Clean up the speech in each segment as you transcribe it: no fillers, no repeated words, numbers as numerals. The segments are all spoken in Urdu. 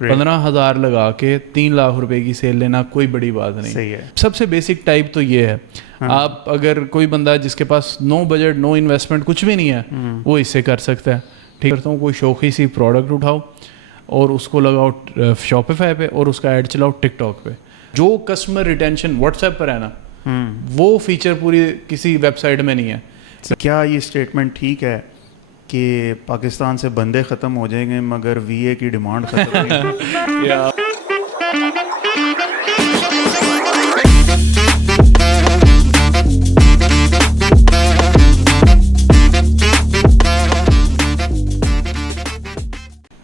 15,000 لگا کے 3 لاکھ روپے کی سیل لینا کوئی بڑی بات نہیں. صحیح ہے. سب سے بیسک ٹائپ تو یہ ہے. آپ اگر کوئی بندہ جس کے پاس نو بجٹ نو انویسٹمنٹ کچھ بھی نہیں ہے وہ اس سے کر سکتا ہے. ٹھیک کرتا ہوں, کوئی شوقی سی پروڈکٹ اٹھاؤ اور اس کو لگاؤ شاپیفائی پہ اور اس کا ایڈ چلاؤ ٹک ٹاک پہ. جو کسٹمر ریٹینشن واٹس ایپ پر ہے نا, وہ فیچر پوری کسی ویب سائٹ میں نہیں ہے. کیا یہ اسٹیٹمنٹ ٹھیک ہے کہ پاکستان سے بندے ختم ہو جائیں گے مگر وی اے کی ڈیمانڈ ختم نہیں؟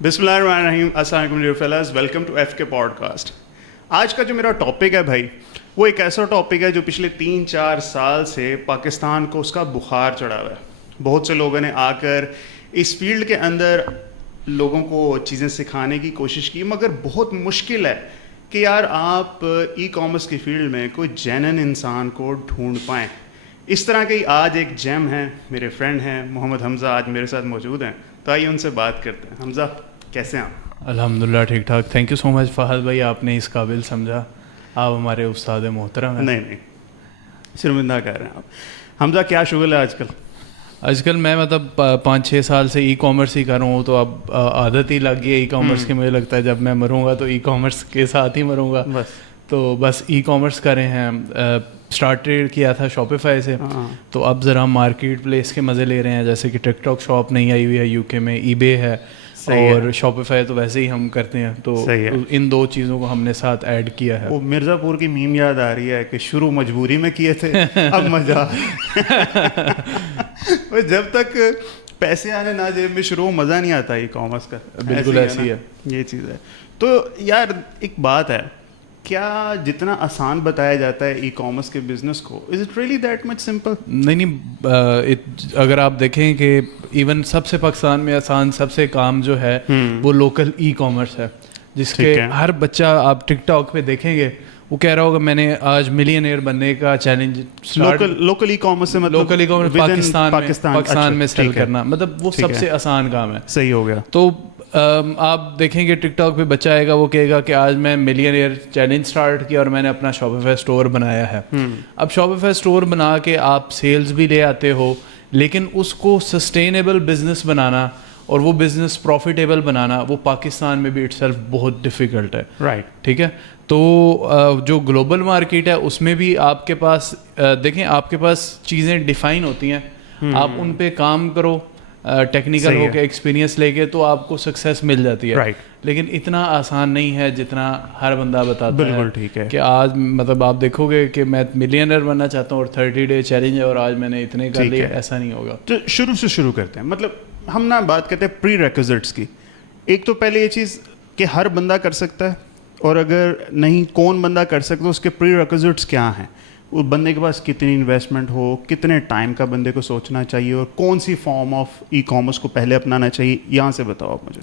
بسم اللہ الرحمن الرحیم. السلام علیکم dear fellers, welcome to F K podcast. آج کا جو میرا ٹاپک ہے بھائی, وہ ایک ایسا ٹاپک ہے جو پچھلے 3-4 سال سے پاکستان کو اس کا بخار چڑھا ہوا ہے. بہت سے لوگوں نے آ کر اس فیلڈ کے اندر لوگوں کو چیزیں سکھانے کی کوشش کی, مگر بہت مشکل ہے کہ یار آپ ای کامرس کی فیلڈ میں کوئی جینن انسان کو ڈھونڈ پائیں. اس طرح کے آج ایک جیم ہیں, میرے فرینڈ ہیں محمد حمزہ, آج میرے ساتھ موجود ہیں. تو آئیے ان سے بات کرتے ہیں. حمزہ کیسے ہیں آپ؟ الحمدللہ ٹھیک ٹھاک. تھینک یو سو مچ فہد بھائی, آپ نے اس قابل سمجھا. آپ ہمارے استاد محترم ہیں. نہیں شرمندہ کہہ رہے ہیں آپ. حمزہ کیا شغل ہے آج کل؟ آج کل میں مطلب 5-6 سال سے ای کامرس ہی کر رہا ہوں, تو اب عادت ہی لگ گئی ہے ای کامرس کی. مجھے لگتا ہے جب میں مروں گا تو ای کامرس کے ساتھ ہی مروں گا. تو بس ای کامرس کر رہے ہیں. اسٹارٹیڈ کیا تھا شاپیفائی سے, تو اب ذرا مارکیٹ پلیس کے مزے لے رہے ہیں. جیسے کہ ٹک ٹاک شاپ نہیں آئی ہوئی ہے یو کے میں, ای بے ہے, اور شاپیفائی تو ویسے ہی ہم کرتے ہیں. تو ان دو چیزوں کو ہم نے ساتھ ایڈ کیا ہے. وہ مرزا پور کی میم یاد آ رہی ہے کہ شروع مجبوری میں کیے تھے, اب مزہ. جب تک پیسے آنے نہ جیب میں شروع مزہ نہیں آتا ای کامرس کا. بالکل ایسی ہے, یہ چیز ہے. تو یار ایک بات ہے, کیا جتنا آسان بتایا جاتا ہے ای کامرس کے بزنس کو, is it really that much simple? نہیں, اگر آپ دیکھیں کہ ایون سب سے پاکستان میں آسان سب سے کام جو ہے وہ لوکل ای کامرس ہے, جس کے ہر بچہ آپ ٹک ٹاک پہ دیکھیں گے وہ کہہ رہا ہوگا میں نے آج ملینئر بننے کا چیلنج. لوکل ای کامرس سے مطلب لوکل ای کامرس پاکستان میں سیل کرنا, مطلب وہ سب سے آسان کام ہے. صحیح ہو گیا. تو آپ دیکھیں گے ٹک ٹاک پہ بچہ آئے گا, وہ کہے گا کہ آج میں ملینئر چیلنج سٹارٹ کیا اور میں نے اپنا شاپیفائی اسٹور بنایا ہے. اب شاپیفائی اسٹور بنا کے آپ سیلز بھی لے آتے ہو, لیکن اس کو سسٹینیبل بزنس بنانا اور وہ بزنس پروفیٹیبل بنانا وہ پاکستان میں بھی اٹ سیلف بہت ڈیفیکلٹ ہے. رائٹ, ٹھیک ہے. تو جو گلوبل مارکیٹ ہے اس میں بھی آپ کے پاس دیکھیں, آپ کے پاس چیزیں ڈیفائن ہوتی ہیں, آپ ان پہ کام کرو ٹیکنیکل ہو کے, ایکسپیرینس لے کے, تو آپ کو سکسیس مل جاتی ہے. لیکن اتنا آسان نہیں ہے جتنا ہر بندہ بتاتا ہے. بالکل ٹھیک ہے. کہ آج مطلب آپ دیکھو گے کہ میں ملینئر بننا چاہتا ہوں اور 30 ڈے چیلنج ہے اور آج میں نے اتنے کر لیے, ایسا نہیں ہوگا. تو شروع سے شروع کرتے ہیں. مطلب ہم نا بات کرتے ہیں پری ریکوزٹس کی. ایک تو پہلے یہ چیز کہ ہر بندہ کر سکتا ہے, اور اگر نہیں کون بندہ کر سکتا, اس کے پری ریکوزٹس کیا ہیں, وہ بندے کے پاس کتنی انویسٹمنٹ ہو, کتنے ٹائم کا بندے کو سوچنا چاہیے, اور کون سی فارم آف ای کامرس کو پہلے اپنانا چاہیے, یہاں سے بتاؤ آپ مجھے.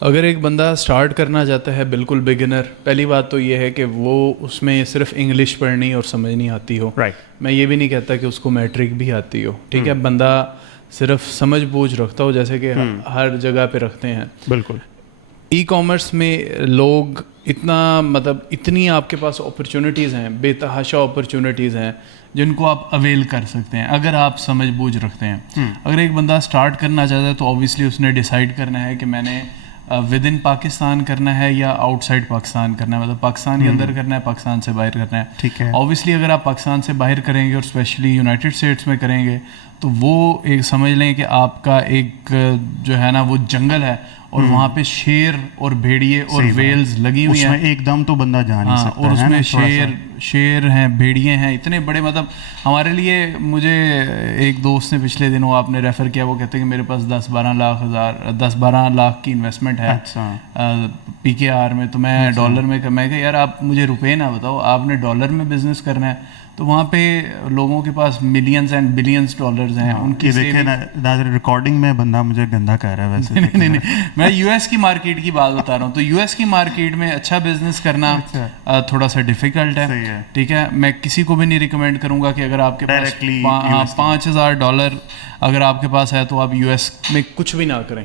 اگر ایک بندہ اسٹارٹ کرنا چاہتا ہے بالکل بگنر, پہلی بات تو یہ ہے کہ وہ اس میں صرف انگلش پڑھنی اور سمجھنی آتی ہو. میں یہ بھی نہیں کہتا کہ اس کو میٹرک بھی آتی ہو. ٹھیک ہے, بندہ صرف سمجھ بوجھ رکھتا ہو جیسے کہ ہر جگہ پہ رکھتے ہیں. بالکل. ای کامرس میں لوگ اتنا مطلب اتنی آپ کے پاس اپرچونیٹیز ہیں, بے تحاشا اپرچونیٹیز ہیں جن کو آپ اویل کر سکتے ہیں اگر آپ سمجھ بوجھ رکھتے ہیں. اگر ایک بندہ اسٹارٹ کرنا چاہتا ہے تو اوبیسلی اس نے ڈیسائیڈ کرنا ہے کہ میں نے ود ان پاکستان کرنا ہے یا آؤٹ سائڈ پاکستان کرنا ہے, مطلب پاکستان کے اندر کرنا ہے, پاکستان سے باہر کرنا ہے. ٹھیک ہے. اوبیسلی اگر آپ پاکستان سے باہر کریں گے اور اسپیشلی یونائٹیڈ اسٹیٹس میں کریں گے تو وہ ایک سمجھ لیں کہ آپ کا ایک جو ہے نا وہ جنگل ہے, اور وہاں پہ شیر اور بھیڑیے اور ویلز لگی ہوئی ہیں. ایک دم تو بندہ جا نہیں سکتا, اور اس میں شیر ہیں, بھیڑیے ہیں, اتنے بڑے. مطلب ہمارے لیے, مجھے ایک دوست نے پچھلے دنوں آپ نے ریفر کیا, وہ کہتے ہیں کہ میرے پاس 10-12 لاکھ کی انویسٹمنٹ ہے پی کے آر میں, تو میں ڈالر میں کہ یار آپ مجھے روپے نہ بتاؤ, آپ نے ڈالر میں بزنس کرنا ہے. تو وہاں پہ لوگوں کے پاس ملینز اینڈ بلینز ڈالرز ہیں. ان کی ریکارڈنگ میں بندہ مجھے گندا کہہ رہا ہے ویسے. نہیں, میں یو ایس کی مارکیٹ کی بات بتا رہا ہوں. تو یو ایس کی مارکیٹ میں اچھا بزنس کرنا تھوڑا سا ڈیفیکلٹ ہے. ٹھیک ہے, میں کسی کو بھی نہیں ریکمینڈ کروں گا کہ اگر آپ کے پاس $5,000 اگر آپ کے پاس ہے تو آپ یو ایس میں کچھ بھی نہ کریں.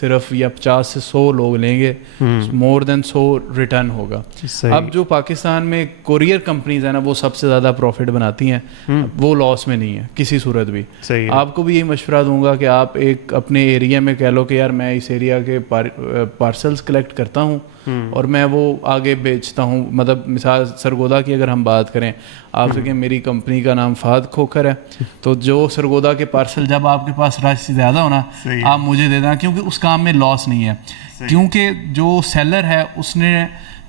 صرف یا 50 سے 100 لوگ لیں گے, مور دین 100 ریٹرن ہوگا. اب جو پاکستان میں کوریئر کمپنیز ہیں نا وہ سب سے زیادہ پروفٹ بناتی ہیں, وہ لاس میں نہیں ہے کسی صورت بھی. آپ کو بھی یہی مشورہ دوں گا کہ آپ ایک اپنے ایریا میں کہہ لو کہ یار میں اس ایریا کے پارسلز کلیکٹ کرتا ہوں اور میں وہ آگے بیچتا ہوں. مطلب مثال سرگودا کی اگر ہم بات کریں, آپ سے کہ میری کمپنی کا نام فہد کھوکھر ہے, تو جو سرگودا کے پارسل جب آپ کے پاس رش زیادہ ہونا آپ مجھے دے دینا, کیونکہ اس کام میں لاس نہیں ہے. کیونکہ جو سیلر ہے اس نے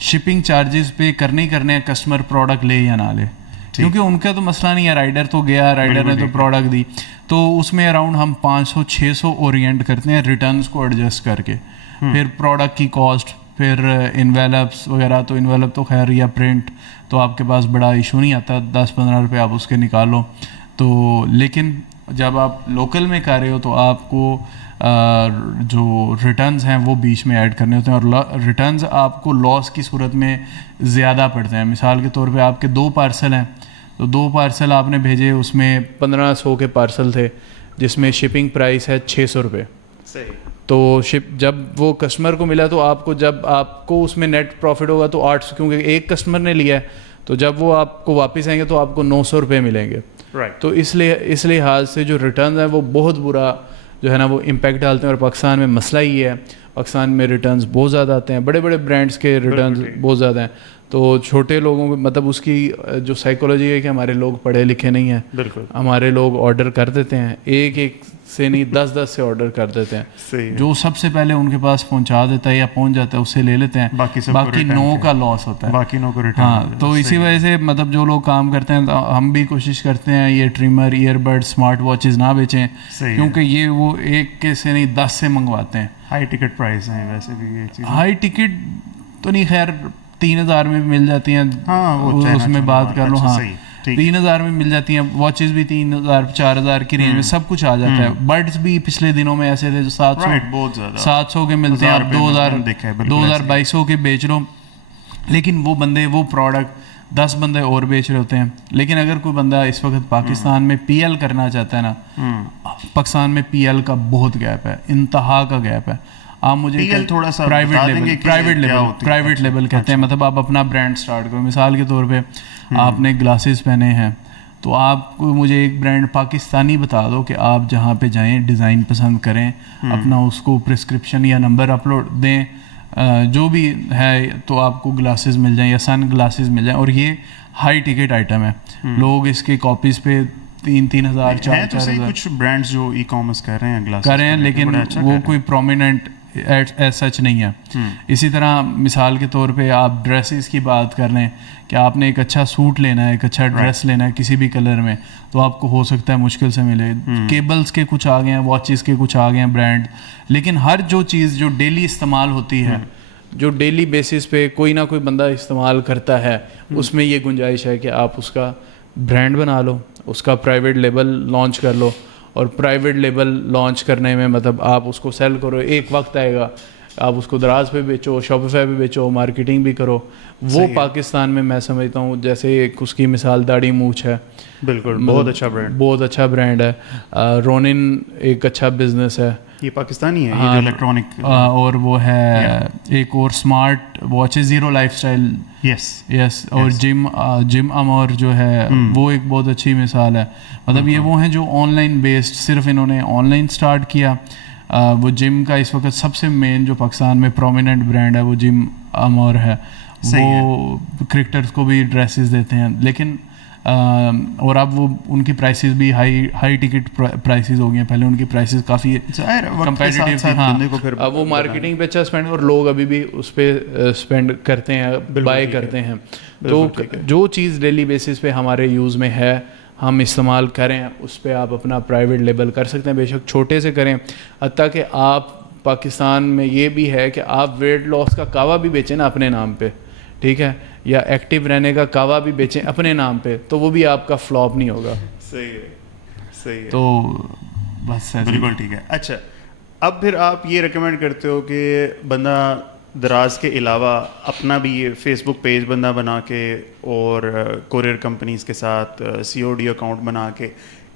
شپنگ چارجز پے کرنے ہی کرنے ہیں, کسٹمر پروڈکٹ لے یا نہ لے, کیونکہ ان کا تو مسئلہ نہیں ہے. رائڈر تو گیا, رائڈر نے تو پروڈکٹ دی, تو اس میں اراؤنڈ ہم 500-600 اورینٹ کرتے ہیں ریٹرنز کو ایڈجسٹ کر کے. پھر پروڈکٹ کی کاسٹ, پھر انویلپس وغیرہ, تو انویلپ تو خیر یا پرنٹ تو آپ کے پاس بڑا ایشو نہیں آتا, 10-15 روپے آپ اس کے نکالو تو. لیکن جب آپ لوکل میں کر رہے ہو تو آپ کو جو ریٹرنز ہیں وہ بیچ میں ایڈ کرنے ہوتے ہیں, اور ریٹرنز آپ کو لاس کی صورت میں زیادہ پڑتے ہیں. مثال کے طور پہ آپ کے 2 پارسل ہیں, تو 2 پارسل آپ نے بھیجے, اس میں 1500 کے پارسل تھے جس میں شپنگ پرائس ہے 600 روپے. تو جب وہ کسٹمر کو ملا تو آپ کو, جب آپ کو اس میں نیٹ پروفٹ ہوگا تو 800, کیونکہ ایک کسٹمر نے لیا ہے, تو جب وہ آپ کو واپس آئیں گے تو آپ کو 900 روپے ملیں گے. تو اس لحاظ سے جو ریٹرنز ہیں وہ بہت برا جو ہے نا وہ امپیکٹ ڈالتے ہیں. اور پاکستان میں مسئلہ یہ ہے, پاکستان میں ریٹرنز بہت زیادہ آتے ہیں, بڑے بڑے برانڈس کے ریٹرنز بہت زیادہ ہیں. تو چھوٹے لوگوں کو مطلب اس کی جو سائیکولوجی ہے کہ ہمارے لوگ پڑھے لکھے نہیں ہیں, بالکل ہمارے لوگ آرڈر کر دیتے ہیں, ایک سے نہیں 10 سے آرڈر کر دیتے ہیں. جو سب سے پہلے ان کے پاس پہنچا دیتا ہے یا پہنچ جاتا ہے اس سے لے لیتے ہیں, باقی 9 کا لاس ہوتا ہے, باقی 9 کو ریٹرن. ہاں, تو اسی وجہ سے مطلب جو لوگ کام کرتے ہیں, ہم بھی کوشش کرتے ہیں یہ ٹریمر, ایئر بڈ, اسمارٹ واچز نہ بیچیں, کیونکہ یہ وہ ایک کے سے نہیں 10 سے منگواتے ہیں. ہائی ٹکٹ پرائز ہیں ویسے بھی یہ چیز, ہائی ٹکٹ تو نہیں, خیر 3000 میں بھی مل جاتی ہیں, اس میں بات کر لو. ہاں 3000 میں مل جاتی ہیں, واچز بھی 3000-4000 کی رینج میں سب کچھ آ جاتا ہے. برڈز بھی پچھلے دنوں میں ایسے تھے جو 700 کے ملتے ہیں, آپ 2200 کے بیچ لو. لیکن وہ بندے وہ پروڈکٹ 10 بندے اور بیچ رہے ہوتے ہیں. لیکن اگر کوئی بندہ اس وقت پاکستان میں پی ایل کرنا چاہتا ہے نا, پاکستان میں پی ایل کا بہت گیپ ہے, انتہا کا گیپ ہے. آپ مجھے تھوڑا سا پرائیویٹ لیبل کہتے ہیں, مطلب آپ اپنا برانڈ سٹارٹ کرو. مثال کے طور پہ آپ نے گلاسز پہنے ہیں, تو آپ کو مجھے ایک برانڈ پاکستانی بتا دو کہ آپ جہاں پہ جائیں, ڈیزائن پسند کریں, اپنا اس کو پرسکرپشن یا نمبر اپلوڈ دیں, جو بھی ہے, تو آپ کو گلاسز مل جائیں یا سن گلاسز مل جائیں. اور یہ ہائی ٹکٹ آئٹم ہے, لوگ اس کے کاپیز پہ 3,000 4,000 کچھ برانڈز جو ای کامرس کر رہے ہیں, لیکن وہ کوئی پرومیننٹ ایز سچ نہیں ہے. اسی طرح مثال کے طور پہ آپ ڈریسز کی بات کر لیں کہ آپ نے ایک اچھا سوٹ لینا ہے, ایک اچھا ڈریس لینا ہے کسی بھی کلر میں, تو آپ کو ہو سکتا ہے مشکل سے ملے. کیبلز کے کچھ آ گئے ہیں, واچز کے کچھ آ گئے ہیں برانڈ, لیکن ہر جو چیز جو ڈیلی استعمال ہوتی ہے, جو ڈیلی بیسس پہ کوئی نہ کوئی بندہ استعمال کرتا ہے, اس میں یہ گنجائش ہے کہ آپ اس کا برانڈ بنا لو, اس کا پرائیویٹ لیبل لانچ کر لو. اور پرائیویٹ لیبل لانچ کرنے میں مطلب آپ اس کو سیل کرو, ایک وقت آئے گا آپ اس کو دراز پہ بیچو, شاپیفائی پہ بیچو, مارکیٹنگ بھی کرو. وہ پاکستان میں سمجھتا ہوں جیسے ایک اس کی مثال داڑھی مونچھ ہے, بالکل بہت اچھا برانڈ ہے. رونن ایک اچھا بزنس ہے, یہ پاکستانی ہے, یہ جو الیکٹرانک. اور وہ ہے ایک اور اسمارٹ واچ ہے زیرو لائف اسٹائل. یس اور جم امور جو ہے وہ ایک بہت اچھی مثال ہے. مطلب یہ وہ ہیں جو آن لائن بیسڈ, صرف انہوں نے آن لائن اسٹارٹ کیا. وہ جم کا اس وقت سب سے مین جو پاکستان میں پرومیننٹ برانڈ ہے وہ جم امور ہے. وہ کرکٹرز کو بھی ڈریسز دیتے ہیں, لیکن اور اب وہ ان کی پرائسز بھی ہائی ٹکٹ پرائسز ہو گئی ہیں. پہلے ان کی پرائسز کافی کمپیٹیٹیو تھی. ہاں, اب وہ مارکیٹنگ پہ اچھا اسپینڈ, اور لوگ ابھی بھی اس پہ اسپینڈ کرتے ہیں, بائی کرتے ہیں. تو جو چیز ڈیلی بیسس پہ ہمارے یوز میں ہے ہم استعمال کریں, اس پہ آپ اپنا پرائیویٹ لیبل کر سکتے ہیں. بے شک چھوٹے سے کریں, حتیٰ کہ آپ پاکستان میں یہ بھی ہے کہ آپ ویٹ لاس کا کعوہ بھی بیچیں نا اپنے نام پہ, ٹھیک ہے, یا ایکٹیو رہنے کا کعوہ بھی بیچیں اپنے نام پہ, تو وہ بھی آپ کا فلاپ نہیں ہوگا. صحیح ہے. تو بس بالکل ٹھیک ہے. اچھا, اب پھر آپ یہ ریکمینڈ کرتے ہو کہ بندہ دراز کے علاوہ اپنا بھی فیس بک پیج بندہ بنا کے اور کوریئر کمپنیز کے ساتھ COD اکاؤنٹ بنا کے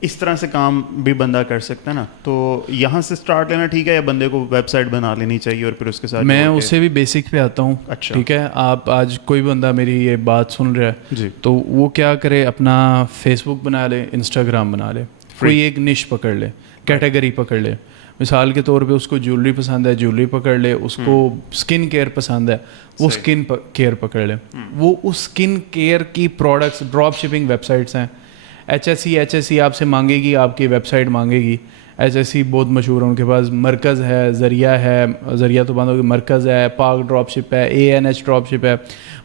اس طرح سے کام بھی بندہ کر سکتا ہے نا. تو یہاں سے اسٹارٹ لینا ٹھیک ہے یا بندے کو ویب سائٹ بنا لینی چاہیے اور پھر اس کے ساتھ؟ میں اس سے بھی بیسک پہ آتا ہوں. اچھا ٹھیک ہے, آپ آج کوئی بندہ میری یہ بات سن رہا ہے جی, تو وہ کیا کرے, اپنا فیس بک بنا لے, انسٹاگرام بنا لے, کوئی ایک نش پکڑ لے, کیٹیگری پکڑ لے. مثال کے طور پہ اس کو جیولری پسند ہے, جیولری پکڑ لے. اس کو اسکن کیئر پسند ہے, وہ اسکن کیئر پکڑ لے. وہ اس اسکن کیئر کی products, drop shipping web sites ہیں. HSE آپ سے مانگے گی, آپ کی ویب سائٹ مانگے گی. HSE بہت مشہور ہے, ان کے پاس مرکز ہے, ذریعہ ہے, ذریعہ تو بند ہوگی, مرکز ہے, پاک ڈراپ شپ ہے, ANH ڈراپ شپ ہے.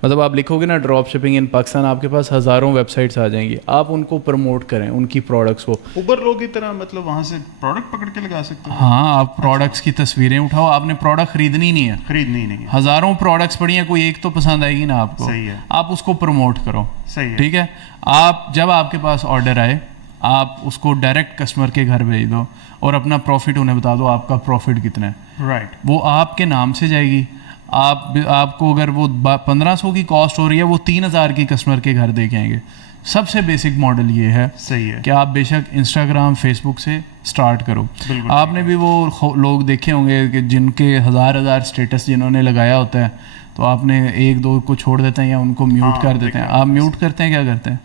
مطلب آپ لکھو گے نا ڈراپ شپنگ ان پاکستان, آپ کے پاس ہزاروں ویب سائٹس آ جائیں گی. آپ ان کو پروموٹ کریں, ان کی پروڈکٹس کو. اوبر لوگ کی طرح مطلب وہاں سے پروڈکٹ پکڑ کے لگا سکتے ہیں. ہاں, آپ پروڈکٹس کی تصویریں اٹھاؤ. آپ نے پروڈکٹ خریدنی نہیں ہے, خریدنی نہیں ہے, ہزاروں پروڈکٹس پڑی ہیں, کوئی ایک تو پسند آئے گی نا آپ کو. صحیح ہے, آپ اس کو پروموٹ کرو. صحیح ہے, ٹھیک ہے. آپ جب آپ کے پاس آرڈر آئے, آپ اس کو ڈائریکٹ کسٹمر کے گھر بھیج دو اور اپنا پروفٹ انہیں بتا دو, آپ کا پروفٹ کتنا ہے. رائٹ, وہ آپ کے نام سے جائے گی. آپ کو اگر وہ 1500 کی کاسٹ ہو رہی ہے, وہ 3000 کی کسٹمر کے گھر دے کے آئیں گے. سب سے بیسک ماڈل یہ ہے. صحیح ہے کہ آپ بے شک انسٹاگرام, فیس بک سے اسٹارٹ کرو. آپ نے بھی وہ لوگ دیکھے ہوں گے کہ جن کے ہزار اسٹیٹس جنہوں نے لگایا ہوتا ہے, تو آپ نے ایک دو کو چھوڑ دیتے ہیں یا ان کو میوٹ کر دیتے ہیں. آپ میوٹ کرتے ہیں, کیا کرتے ہیں؟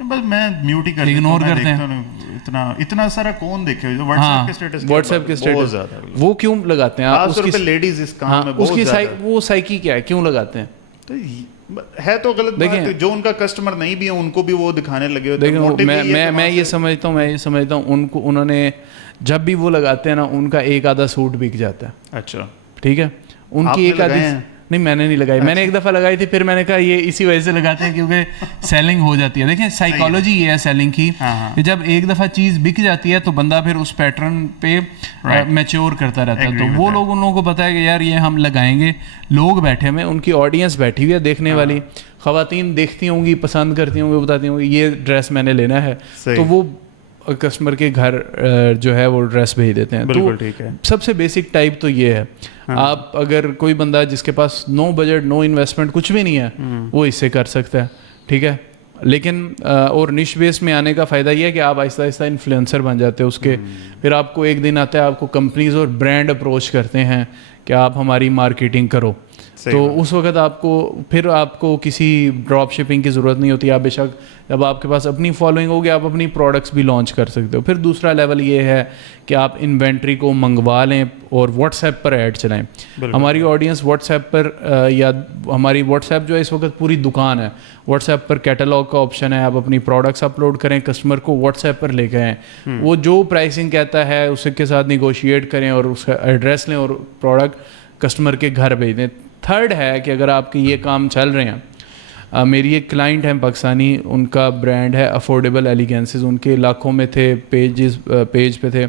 بس میں میوٹ ہی اگنور کرتے ہیں. اتنا سارا کون دیکھے واٹس ایپ کے اسٹیٹس وہ کیوں لگاتے ہیں آپ؟ اس کی لیڈیز اس کام میں اس کی وہ سائیکی کیا ہے, کیوں لگاتے ہیں؟ ہے تو غلط بات ہے. جو ان کا کسٹمر نہیں بھی ہے ان کو بھی وہ دکھانے لگے ہوتے ہیں. میں یہ سمجھتا ہوں ان کو, انہوں نے جب بھی وہ لگاتے ہیں نا, ان کا ایک آدھا سوٹ بک جاتا ہے. اچھا ٹھیک ہے. ان کی ایک آدھی نہیں, میں نے نہیں لگائی. میں نے ایک دفعہ لگائی تھی, پھر میں نے کہا یہ اسی وجہ سے لگاتے ہیں کیونکہ سیلنگ ہو جاتی ہے. دیکھیں سائیکالوجی یہ ہے سیلنگ کی, کہ جب ایک دفعہ چیز بک جاتی ہے تو بندہ پھر اس پیٹرن پہ میچور کرتا رہتا ہے. تو وہ لوگ, ان لوگوں کو پتا ہے کہ یار یہ ہم لگائیں گے, لوگ بیٹھے ہوئے, ان کی آڈینس بیٹھی ہوئی ہے دیکھنے والی, خواتین دیکھتی ہوں گی, پسند کرتی ہوں گی, بتاتی ہوں گی یہ ڈریس میں نے لینا ہے, تو وہ کسٹمر کے گھر جو ہے وہ ڈریس بھیج دیتے ہیں. بالکل ٹھیک ہے. سب سے بیسک ٹائپ تو یہ ہے. آپ اگر کوئی بندہ جس کے پاس نو بجٹ, نو انویسٹمنٹ, کچھ بھی نہیں ہے, وہ اس سے کر سکتا ہے. ٹھیک ہے. لیکن اور نش بیس میں آنے کا فائدہ یہ ہے کہ آپ آہستہ آہستہ انفلوئنسر بن جاتے ہیں اس کے. پھر آپ کو ایک دن آتا ہے, آپ کو کمپنیز اور برانڈ اپروچ کرتے ہیں کہ آپ ہماری مارکیٹنگ کرو. تو اس وقت آپ کو کسی ڈراپ شپنگ کی ضرورت نہیں ہوتی. آپ بے شک جب آپ کے پاس اپنی فالوئنگ ہوگی, آپ اپنی پروڈکٹس بھی لانچ کر سکتے ہو. پھر دوسرا لیول یہ ہے کہ آپ انوینٹری کو منگوا لیں اور واٹس ایپ پر ایڈ چلائیں. ہماری آڈینس واٹس ایپ پر, یا ہماری واٹس ایپ جو ہے اس وقت پوری دکان ہے. واٹس ایپ پر کیٹلاگ کا آپشن ہے, آپ اپنی پروڈکٹس اپلوڈ کریں, کسٹمر کو واٹس ایپ پر لے کے آئیں. وہ جو پرائسنگ کہتا ہے اس کے ساتھ نیگوشیٹ کریں اور اس کا ایڈریس لیں اور پروڈکٹ کسٹمر کے گھر بھیج دیں. تھرڈ ہے کہ اگر آپ کے یہ کام چل رہے ہیں, میری ایک کلائنٹ ہے پاکستانی, ان کا برانڈ ہے افورڈیبل ایلیگینسز. ان کے لاکھوں میں تھے پیج پہ تھے,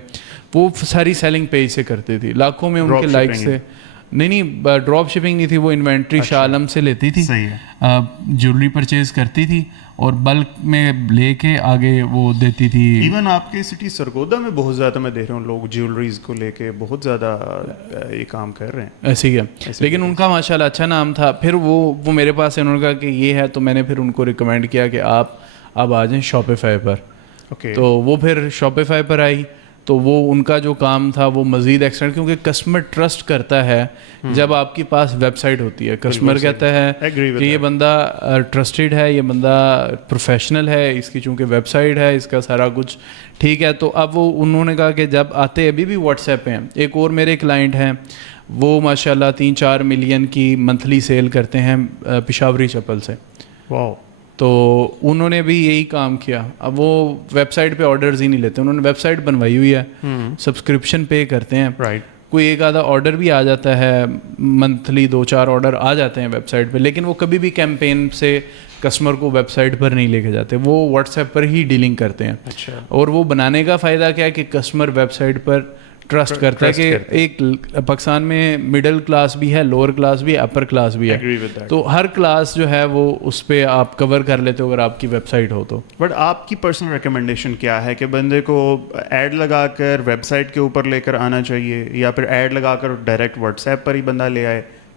وہ ساری سیلنگ پیج سے کرتے تھی, لاکھوں میں ان کے لائکس تھے. نہیں ڈراپ شپنگ نہیں تھی, وہ انوینٹری شاہ عالم سے لیتی تھی, جیولری پرچیز کرتی تھی اور بلک میں لے کے آگے وہ دیتی تھی. ایون آپ کے سٹی سرگودا میں بہت زیادہ میں دیکھ رہا ہوں لوگ جیولریز کو لے کے بہت زیادہ یہ کام کر رہے ہیں. ایسے ہی ہے. لیکن ان کا ماشاءاللہ اچھا نام تھا. پھر وہ میرے پاس انہوں نے کہا کہ یہ ہے, تو میں نے پھر ان کو ریکمینڈ کیا کہ آپ اب آ جائیں شاپیفائی پر. تو وہ پھر شاپیفائی پر آئی. تو وہ ان کا جو کام تھا وہ مزید ایکسٹینڈ, کیونکہ کسٹمر ٹرسٹ کرتا ہے جب آپ کے پاس ویب سائٹ ہوتی ہے. کسٹمر کہتا ہے کہ یہ بندہ ٹرسٹڈ ہے, یہ بندہ پروفیشنل ہے, اس کی چونکہ ویب سائٹ ہے, اس کا سارا کچھ ٹھیک ہے. تو اب وہ انہوں نے کہا کہ جب آتے ابھی بھی واٹس ایپ پہ ہیں. ایک اور میرے کلائنٹ ہیں, وہ ماشاءاللہ 3-4 ملین کی منتھلی سیل کرتے ہیں پشاوری چپل سے. واو. تو انہوں نے بھی یہی کام کیا. اب وہ ویب سائٹ پہ آرڈرز ہی نہیں لیتے, انہوں نے ویب سائٹ بنوائی ہوئی ہے, سبسکرپشن پے کرتے ہیں. کوئی ایک آدھا آرڈر بھی آ جاتا ہے, منتھلی 2-4 آرڈر آ جاتے ہیں ویب سائٹ پہ, لیکن وہ کبھی بھی کیمپین سے کسٹمر کو ویب سائٹ پر نہیں لے کے جاتے, وہ واٹس ایپ پر ہی ڈیلنگ کرتے ہیں. اور وہ بنانے کا فائدہ کیا ہے کہ کسٹمر ویب سائٹ پر ٹرسٹ کرتا ہے کہ ایک پاکستان میں مڈل کلاس بھی ہے, لوور کلاس بھی ہے, اپر کلاس بھی ہے, تو ہر کلاس جو ہے وہ اس پہ آپ کور کر لیتے ہو اگر آپ کی ویب سائٹ ہو تو. بٹ آپ کی پرسنل ریکمنڈیشن کیا ہے کہ بندے کو ایڈ لگا کر ویب سائٹ کے اوپر لے کر آنا چاہیے, یا پھر ایڈ لگا کر ڈائریکٹ واٹس ایپ پر ہی بندہ لے آئے,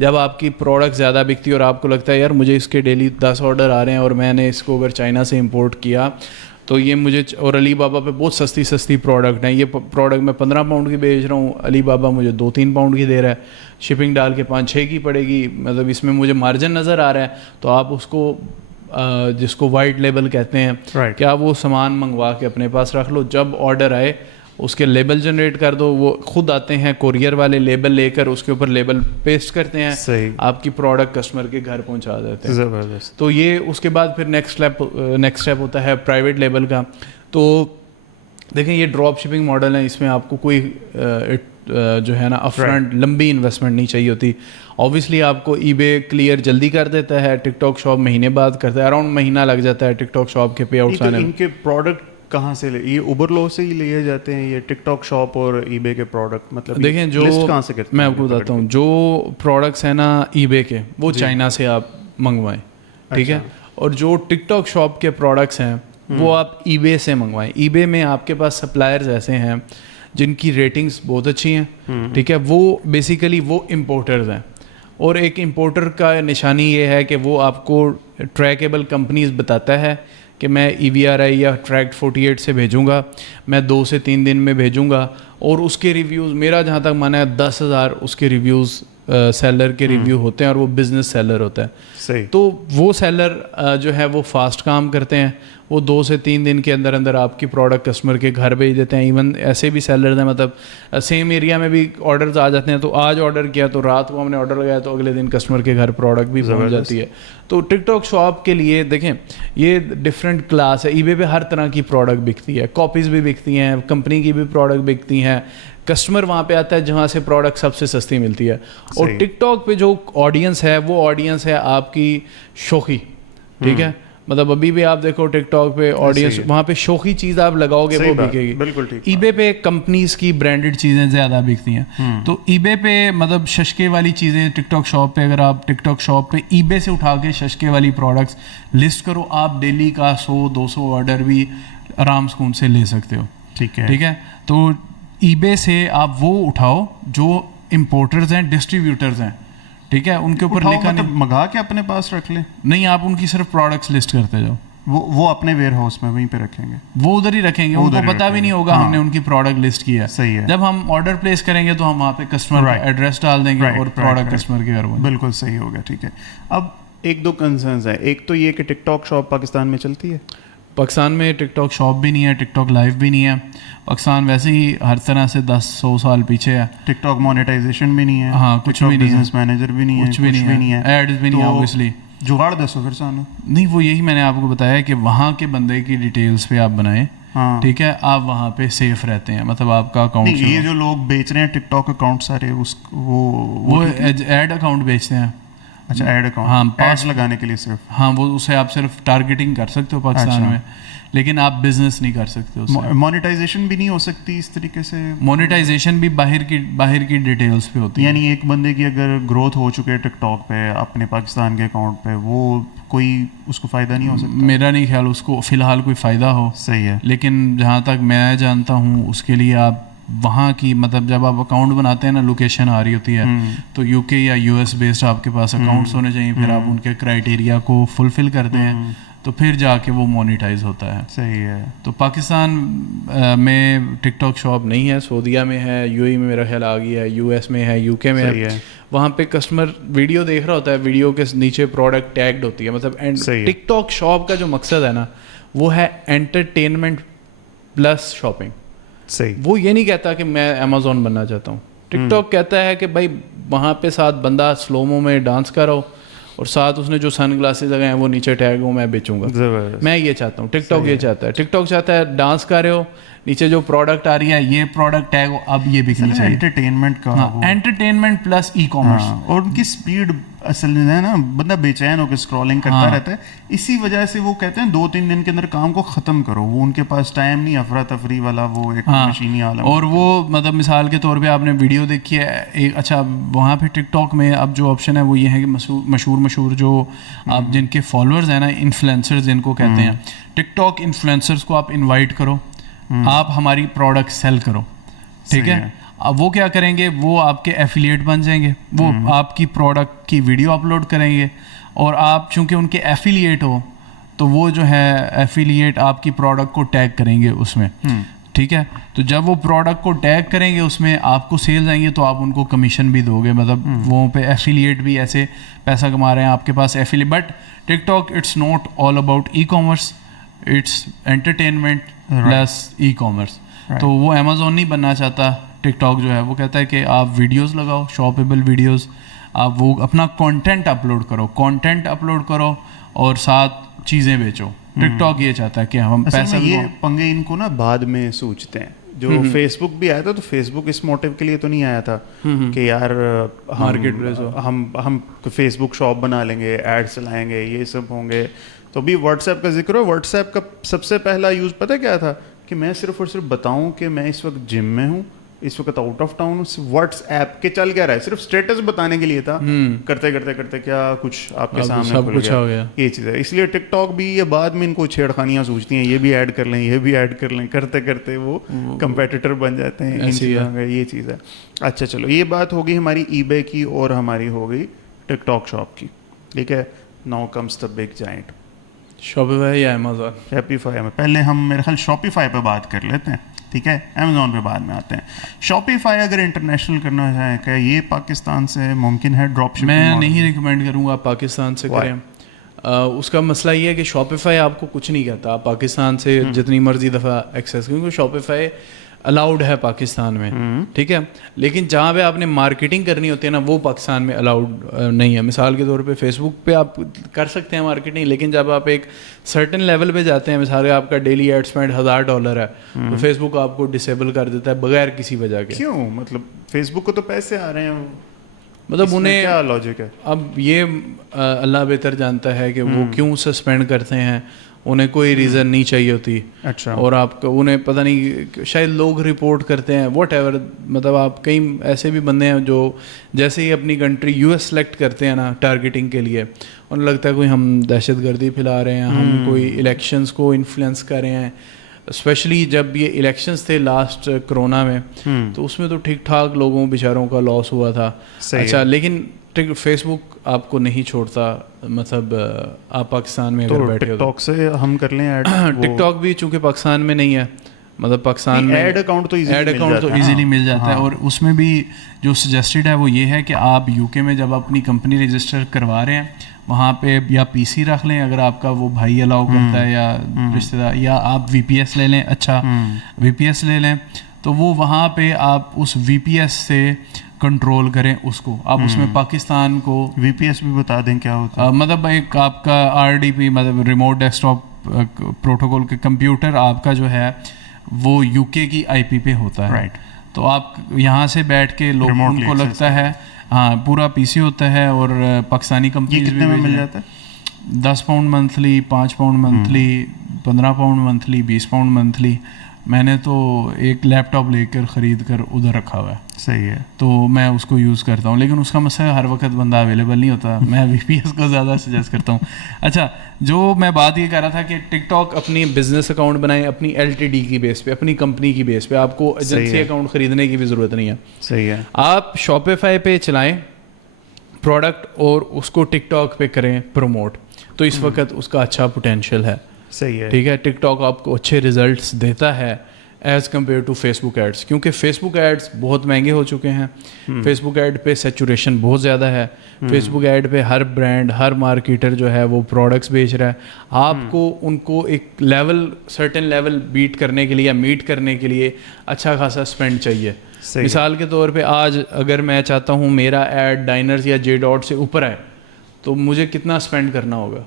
جب آپ کی پروڈکٹ زیادہ بکتی ہے اور آپ کو لگتا ہے یار مجھے اس کے ڈیلی 10 آرڈر آ رہے ہیں اور میں نے اس کو اگر چائنا سے امپورٹ کیا تو یہ مجھے, اور علی بابا پہ بہت سستی پروڈکٹ ہیں, یہ پروڈکٹ میں 15 پاؤنڈ کی بیچ رہا ہوں, علی بابا مجھے 2-3 پاؤنڈ کی دے رہا ہے, شپنگ ڈال کے 5-6 کی پڑے گی, مطلب اس میں مجھے مارجن نظر آ رہا ہے. تو آپ اس کو جس کو وائٹ لیبل کہتے ہیں, کیا وہ سامان منگوا کے اپنے پاس رکھ لو, جب آرڈر آئے اس کے لیبل جنریٹ کر دو, وہ خود آتے ہیں کوریئر والے لیبل لے کر, اس کے اوپر لیبل پیسٹ کرتے ہیں, آپ کی پروڈکٹ کسٹمر کے گھر پہنچا دیتے ہیں. زبردست. تو یہ اس کے بعد پھر نیکسٹ اسٹیپ ہوتا ہے پرائیویٹ لیبل کا. تو دیکھیں یہ ڈراپ شپنگ ماڈل ہے, اس میں آپ کو کوئی جو ہے نا اپ فرنٹ لمبی انویسٹمنٹ نہیں چاہیے ہوتی. اوبیسلی آپ کو ای بے کلیئر جلدی کر دیتا ہے, ٹک ٹاک شاپ مہینے بعد کرتا ہے, اراؤنڈ مہینہ لگ جاتا ہے ٹک ٹاک شاپ کے پے آؤٹس آنے میں. ان کے پروڈکٹ کہاں سے یہ اوبرلو سے ہی لیے جاتے ہیں, یہ ٹک ٹاک شاپ اور ای بے کے پروڈکٹ مطلب دیکھیں جو کہاں سے کرتے ہیں؟ میں آپ کو بتاتا ہوں, جو پروڈکٹس ہیں نا ای بے کے وہ چائنا سے آپ منگوائیں, ٹھیک ہے, اور جو ٹک ٹاک شاپ کے پروڈکٹس ہیں وہ آپ ای بے سے منگوائیں. ای بے میں آپ کے پاس سپلائرز ایسے ہیں جن کی ریٹنگز بہت اچھی ہیں, ٹھیک ہے, وہ بیسیکلی وہ امپورٹرز ہیں. اور ایک امپورٹر کا نشانی یہ ہے کہ وہ آپ کو ٹریکیبل کمپنیز بتاتا ہے کہ میں ای وی آر آئی یا ٹریکٹ 48 سے بھیجوں گا, میں 2 سے 3 دن میں بھیجوں گا, اور اس کے ریویوز میرا جہاں تک مانا ہے 10,000 اس کے ریویوز سیلر کے ریویو ہوتے ہیں, اور وہ بزنس سیلر ہوتا ہے. صحیح. تو وہ سیلر جو ہے وہ فاسٹ کام کرتے ہیں, وہ 2 سے 3 دن کے اندر اندر آپ کی پروڈکٹ کسٹمر کے گھر بھیج دیتے ہیں. ایون ایسے بھی سیلرز ہیں, مطلب سیم ایریا میں بھی آرڈرز آ جاتے ہیں, تو آج آرڈر کیا تو رات کو ہم نے آرڈر لگایا تو اگلے دن کسٹمر کے گھر پروڈکٹ بھی پہنچ جاتی ہے. تو ٹک ٹاک شاپ کے لیے دیکھیں یہ ڈفرینٹ کلاس ہے. ای بے پہ ہر طرح کی پروڈکٹ بکتی ہے, کاپیز بھی بکتی ہیں, کمپنی کی بھی پروڈکٹ بکتی ہیں, کسٹمر وہاں پہ آتا ہے جہاں سے پروڈکٹ سب سے سستی ملتی ہے. اور ٹک ٹاک پہ جو آڈینس ہے وہ آڈینس ہے آپ کی شوخی, ٹھیک ہے, مطلب ابھی بھی آپ دیکھو ٹک ٹاک پہ آڈینس وہاں پہ شوخی چیز آپ لگاؤ گے وہ بکے گی. بالکل ٹھیک. ای بے پہ کمپنیز کی برانڈڈ چیزیں زیادہ بکتی ہیں. تو ای بے پہ مطلب ششکے والی چیزیں ٹک ٹاک شاپ پہ, اگر آپ ٹک ٹاک شاپ پہ ای بے سے اٹھا کے ششکے والی پروڈکٹس لسٹ کرو, آپ ڈیلی کا 100-200 آرڈر بھی آرام سکون سے لے سکتے ہو. ٹھیک ہے, ٹھیک ہے. تو ای بے سے آپ وہ اٹھاؤ جو امپورٹرز ہیں, ڈسٹریبیوٹرز ہیں, ٹھیک ہے, ان کے اوپر لکھا نہیں, منگا کے اپنے پاس رکھ لیں. نہیں, آپ ان کی صرف پروڈکٹس لسٹ کرتے جاؤ, وہ اپنے ویئر ہاؤس میں وہیں پہ رکھیں گے, وہ ادھر ہی رکھیں گے, ان کو پتہ بھی نہیں ہوگا ہم نے ان کی پروڈکٹ لسٹ کی ہے. صحیح ہے. جب ہم آرڈر پلیس کریں گے تو ہم وہاں پہ کسٹمر کا ایڈریس ڈال دیں گے اور پروڈکٹ کسٹمر کے گھر میں. بالکل صحیح ہوگا. ٹھیک ہے. اب 1-2 کنسرنز ہیں. ایک تو یہ کہ ٹک ٹاک شاپ پاکستان میں چلتی ہے. پاکستان میں ٹک ٹاک شاپ بھی نہیں ہے, ٹک ٹاک لائیو بھی نہیں ہے. پاکستان ویسے ہی ہر طرح سے 10-100 سال پیچھے ہے. ٹک ٹاک مونیٹائزیشن بھی نہیں ہے, ہاں کچھ بھی نہیں ہے, بزنس مینیجر بھی نہیں ہے, کچھ بھی نہیں ہے, ایڈز بھی نہیں ہے. اوبیسلی جگاڑ دسو پھر سانو. نہیں, وہ یہی میں نے آپ کو بتایا کہ وہاں کے بندے کی ڈیٹیلز پہ آپ بنائیں, ٹھیک ہے, آپ وہاں پہ سیف رہتے ہیں, مطلب آپ کا اکاؤنٹ. یہ جو لوگ بیچ رہے ہیں ٹک ٹاک اکاؤنٹ سارے وہ ایڈ اکاؤنٹ بیچتے ہیں. اچھا, ایڈ اکاؤنٹ, ہاں, ایڈز لگانے کے لیے صرف. ہاں, وہ اسے آپ صرف ٹارگیٹنگ کر سکتے ہو پاکستان میں, لیکن آپ بزنس نہیں کر سکتے. مونیٹائزیشن بھی نہیں ہو سکتی اس طریقے سے. مونیٹائزیشن بھی باہر کی ڈیٹیلز پہ ہوتی ہے. یعنی ایک بندے کی اگر گروتھ ہو چکے ٹک ٹاک پہ اپنے پاکستان کے اکاؤنٹ پہ, وہ کوئی اس کو فائدہ نہیں ہو سکتا. میرا نہیں خیال اس کو فی الحال کوئی فائدہ ہو. صحیح ہے. لیکن جہاں تک میں جانتا ہوں اس کے لیے آپ وہاں کی مطلب جب آپ اکاؤنٹ بناتے ہیں نا, لوکیشن آ رہی ہوتی ہے, تو یو کے یا یو ایس بیسڈ آپ کے پاس اکاؤنٹس ہونے چاہیے. پھر آپ ان کے کرائٹیریا کو فلفل کرتے ہیں تو پھر جا کے وہ مونیٹائز ہوتا ہے. صحیح ہے. تو پاکستان میں ٹک ٹاک شاپ نہیں ہے. سعودیہ میں ہے, یو اے میں میرا خیال آ گیا ہے, یو ایس میں ہے, یو کے میں ہے. وہاں پہ کسٹمر ویڈیو دیکھ رہا ہوتا ہے, ویڈیو کے نیچے پروڈکٹ ٹیگڈ ہوتی ہے. مطلب ٹک ٹاک شاپ کا جو مقصد ہے نا وہ ہے انٹرٹینمنٹ پلس شاپنگ. صحیح. وہ یہ نہیں کہتا کہ میں امیزون بننا چاہتا ہوں. ٹک ٹاک کہتا ہے کہ بھائی وہاں پہ ساتھ بندہ سلومو میں ڈانس کرو اور ساتھ اس نے جو سن گلاسز لگائے ہیں وہ نیچے ٹیگ ہو, میں بیچوں گا. میں یہ چاہتا ہوں. ٹک ٹاک یہ چاہتا ہے. ٹک ٹاک چاہتا ہے ڈانس کر رہے ہو, نیچے جو پروڈکٹ آ رہی ہے یہ پروڈکٹ ٹیگ ہو, اب یہ بکنی چاہیے. انٹرٹینمنٹ کا, انٹرٹینمنٹ پلس ای کامرس. اور ان کی اسپیڈ اصل میں ہے نا, بندہ بے چین ہو کے اسکرولنگ کرتا رہتا ہے. اسی وجہ سے وہ کہتے ہیں 2-3 دن کے اندر کام کو ختم کرو. وہ ان کے پاس ٹائم نہیں, افراتفری والا وہ ایک مشینی عالم. اور وہ مطلب مثال کے طور پہ آپ نے ویڈیو دیکھی ہے ایک, اچھا وہاں پہ ٹک ٹاک میں اب جو آپشن ہے وہ یہ ہے کہ مشہور جو آپ جن کے فالوورز ہیں نا, انفلوئنسرز جن کو کہتے ہیں, ٹک ٹاک انفلوئنسرز کو آپ انوائٹ کرو, آپ ہماری پروڈکٹ سیل کرو, ٹھیک ہے. اب وہ کیا کریں گے, وہ آپ کے ایفیلیٹ بن جائیں گے, وہ آپ کی پروڈکٹ کی ویڈیو اپلوڈ کریں گے, اور آپ چونکہ ان کے ایفیلیٹ ہو تو وہ جو ہے ایفیلیٹ آپ کی پروڈکٹ کو ٹیگ کریں گے اس میں, ٹھیک ہے. تو جب وہ پروڈکٹ کو ٹیگ کریں گے اس میں, آپ کو سیلز آئیں گے تو آپ ان کو کمیشن بھی دو گے, مطلب وہ پہ ایفیلیٹ بھی ایسے پیسہ کما رہے ہیں آپ کے پاس affiliate. But tik tok it's not all about e commerce, it's entertainment plus e commerce. تو وہ امیزون نہیں بننا چاہتا. ٹک ٹاک جو ہے وہ کہتا ہے کہ آپ ویڈیوز لگاؤ, شاپیبل ویڈیوز, آپ وہ اپنا کانٹینٹ اپلوڈ کرو اور ساتھ چیزیں بیچو. ٹک ٹاک یہ چاہتا ہے کہ ہم پیسہ, یہ پنگے ان کو نا بعد میں سوچتے ہیں. جو فیس بک بھی آیا تھا تو فیس بک اس موٹیو کے لیے تو نہیں آیا تھا کہ یار مارکیٹ پلیس ہو, ہم فیس بک شاپ بنا لیں گے, ایڈ چلائیں گے, یہ سب ہوں گے. تو ابھی واٹس ایپ کا ذکر ہو, واٹس ایپ کا سب سے پہلا یوز پتہ کیا تھا, کہ میں صرف اور صرف بتاؤں کہ میں اس وقت جم میں ہوں, اس وقت آؤٹ آف ٹاؤن ہوں. واٹس ایپ کے چل کیا رہا ہے, صرف اسٹیٹس بتانے کے لیے تھا. کرتے کرتے کرتے کیا کچھ آپ کے سامنے کھل گیا. یہ چیز ہے. اس لیے ٹک ٹاک بھی یہ بعد میں ان کو چھیڑ خانیاں سوچتی ہیں, یہ بھی ایڈ کر لیں, یہ بھی ایڈ کر لیں, کرتے کرتے وہ کمپیٹیٹر بن جاتے ہیں. یہ چیز ہے. اچھا چلو, یہ بات ہوگی ہماری ای بے کی اور ہماری ہو گئی ٹک ٹاک شاپ کی, ٹھیک ہے. Now comes the big giant, Shopify یا امیزون. شاپیفائی میں پہلے ہم میرے خیال شاپیفائی پہ بات کر لیتے ہیں, ٹھیک ہے. امیزون پہ بعد میں آتے ہیں. شاپیفائی اگر انٹرنیشنل کرنا چاہیں کہ یہ پاکستان سے ممکن ہے ڈراپ شپنگ؟ میں نہیں ریکمینڈ کروں گا آپ پاکستان سے کریں. اس کا مسئلہ یہ ہے کہ شاپیفائی آپ کو کچھ نہیں کہتا, آپ پاکستان سے جتنی مرضی دفعہ ایکسیس, کیونکہ شاپیفائی الاؤڈ ہے پاکستان میں, ٹھیک ہے. لیکن جہاں پہ آپ نے مارکیٹنگ کرنی ہوتی ہے نا, وہ پاکستان میں الاؤڈ نہیں ہے. مثال کے طور پہ فیس بک پہ آپ کر سکتے ہیں مارکیٹنگ, لیکن جب آپ ایک سرٹن لیول پہ جاتے ہیں, مثال کہ آپ کا ڈیلی ایڈ اسپینڈ $1000 ہے, تو فیس بک آپ کو ڈسیبل کر دیتا ہے بغیر کسی وجہ کے. کیوں؟ مطلب فیس بک کو تو پیسے آ رہے ہیں, مطلب انہیں کیا لاجک ہے؟ اب یہ اللہ بہتر جانتا ہے کہ وہ کیوں سسپینڈ کرتے ہیں, انہیں کوئی ریزن نہیں چاہیے ہوتی. اچھا. اور آپ کو انہیں پتہ نہیں, شاید لوگ رپورٹ کرتے ہیں واٹ ایور. مطلب آپ کئی ایسے بھی بندے ہیں جو جیسے ہی اپنی کنٹری US سلیکٹ کرتے ہیں نا ٹارگیٹنگ کے لیے, انہیں لگتا ہے کوئی ہم دہشت گردی پھیلا رہے ہیں, ہم کوئی الیکشنز کو انفلوئنس کر رہے ہیں. اسپیشلی جب یہ الیکشنز تھے لاسٹ کرونا میں, تو اس میں تو ٹھیک ٹھاک لوگوں بیچاروں کا لاس ہوا تھا. اچھا, لیکن فیس بک آپ کو نہیں چھوڑتا. مطلب آپ پاکستان میں اگر بیٹھے ہو, ٹک ٹاک سے ہم کر لیں ایڈ. ٹک ٹاک بھی چونکہ پاکستان میں نہیں ہے, مطلب پاکستان میں ایڈ اکاؤنٹ تو ایزیلی مل جاتا ہے. اور اس میں بھی جو سجیسٹڈ ہے وہ یہ ہے کہ آپ UK میں جب اپنی کمپنی رجسٹر کروا رہے ہیں, وہاں پہ یا PC رکھ لیں اگر آپ کا وہ بھائی الاؤ کرتا ہے یا رشتے دار, یا آپ VPS لے لیں. اچھا, VPS لے لیں تو وہ وہاں پہ آپ اس VPS سے کنٹرول کریں اس کو. آپ اس میں پاکستان کو VPS بھی بتا دیں کیا ہوتا ہے. مطلب ایک آپ کا RDP, مطلب ریموٹ ڈیسک ٹاپ پروٹوکول کے کمپیوٹر آپ کا جو ہے وہ UK کی IP پہ ہوتا ہے. رائٹ. تو آپ یہاں سے بیٹھ کے لوگوں کو لگتا ہے, ہاں پورا PC ہوتا ہے. اور پاکستانی کمپنیز بھی مل جاتا ہے £10 منتھلی, £5 منتھلی, £15 منتھلی, £20 منتھلی. میں نے تو ایک لیپ ٹاپ لے کر خرید کر ادھر رکھا ہوا ہے. صحیح ہے. تو میں اس کو یوز کرتا ہوں, لیکن اس کا مسئلہ ہر وقت بندہ اویلیبل نہیں ہوتا. میں VPS کو زیادہ سجیسٹ کرتا ہوں. اچھا, جو میں بات یہ کر رہا تھا کہ ٹک ٹاک اپنی بزنس اکاؤنٹ بنائیں, اپنی LTD کی بیس پہ, اپنی کمپنی کی بیس پہ. آپ کو ایجنسی اکاؤنٹ خریدنے کی بھی ضرورت نہیں ہے. صحیح ہے. آپ شاپیفائی پہ چلائیں پروڈکٹ اور اس کو ٹک ٹاک پہ کریں پروموٹ, تو اس وقت اس کا اچھا پوٹینشیل ہے. صحیح ہے. ٹھیک ہے, ٹک ٹاک آپ کو اچھے ریزلٹس دیتا ہے as compare to Facebook ads, کیونکہ فیس بک ایڈس بہت مہنگے ہو چکے ہیں. فیس بک ایڈ پہ سیچوریشن بہت زیادہ ہے. فیس بک ایڈ پہ ہر برانڈ, ہر مارکیٹر جو ہے وہ پروڈکٹس بیچ رہا ہے. آپ کو ان کو ایک لیول, سرٹن لیول بیٹ کرنے کے لیے یا میٹ کرنے کے لیے اچھا خاصا اسپینڈ چاہیے. مثال کے طور پہ آج اگر میں چاہتا ہوں میرا ایڈ ڈائنرز یا J.Dot سے اوپر ہے, تو مجھے کتنا اسپینڈ کرنا ہوگا؟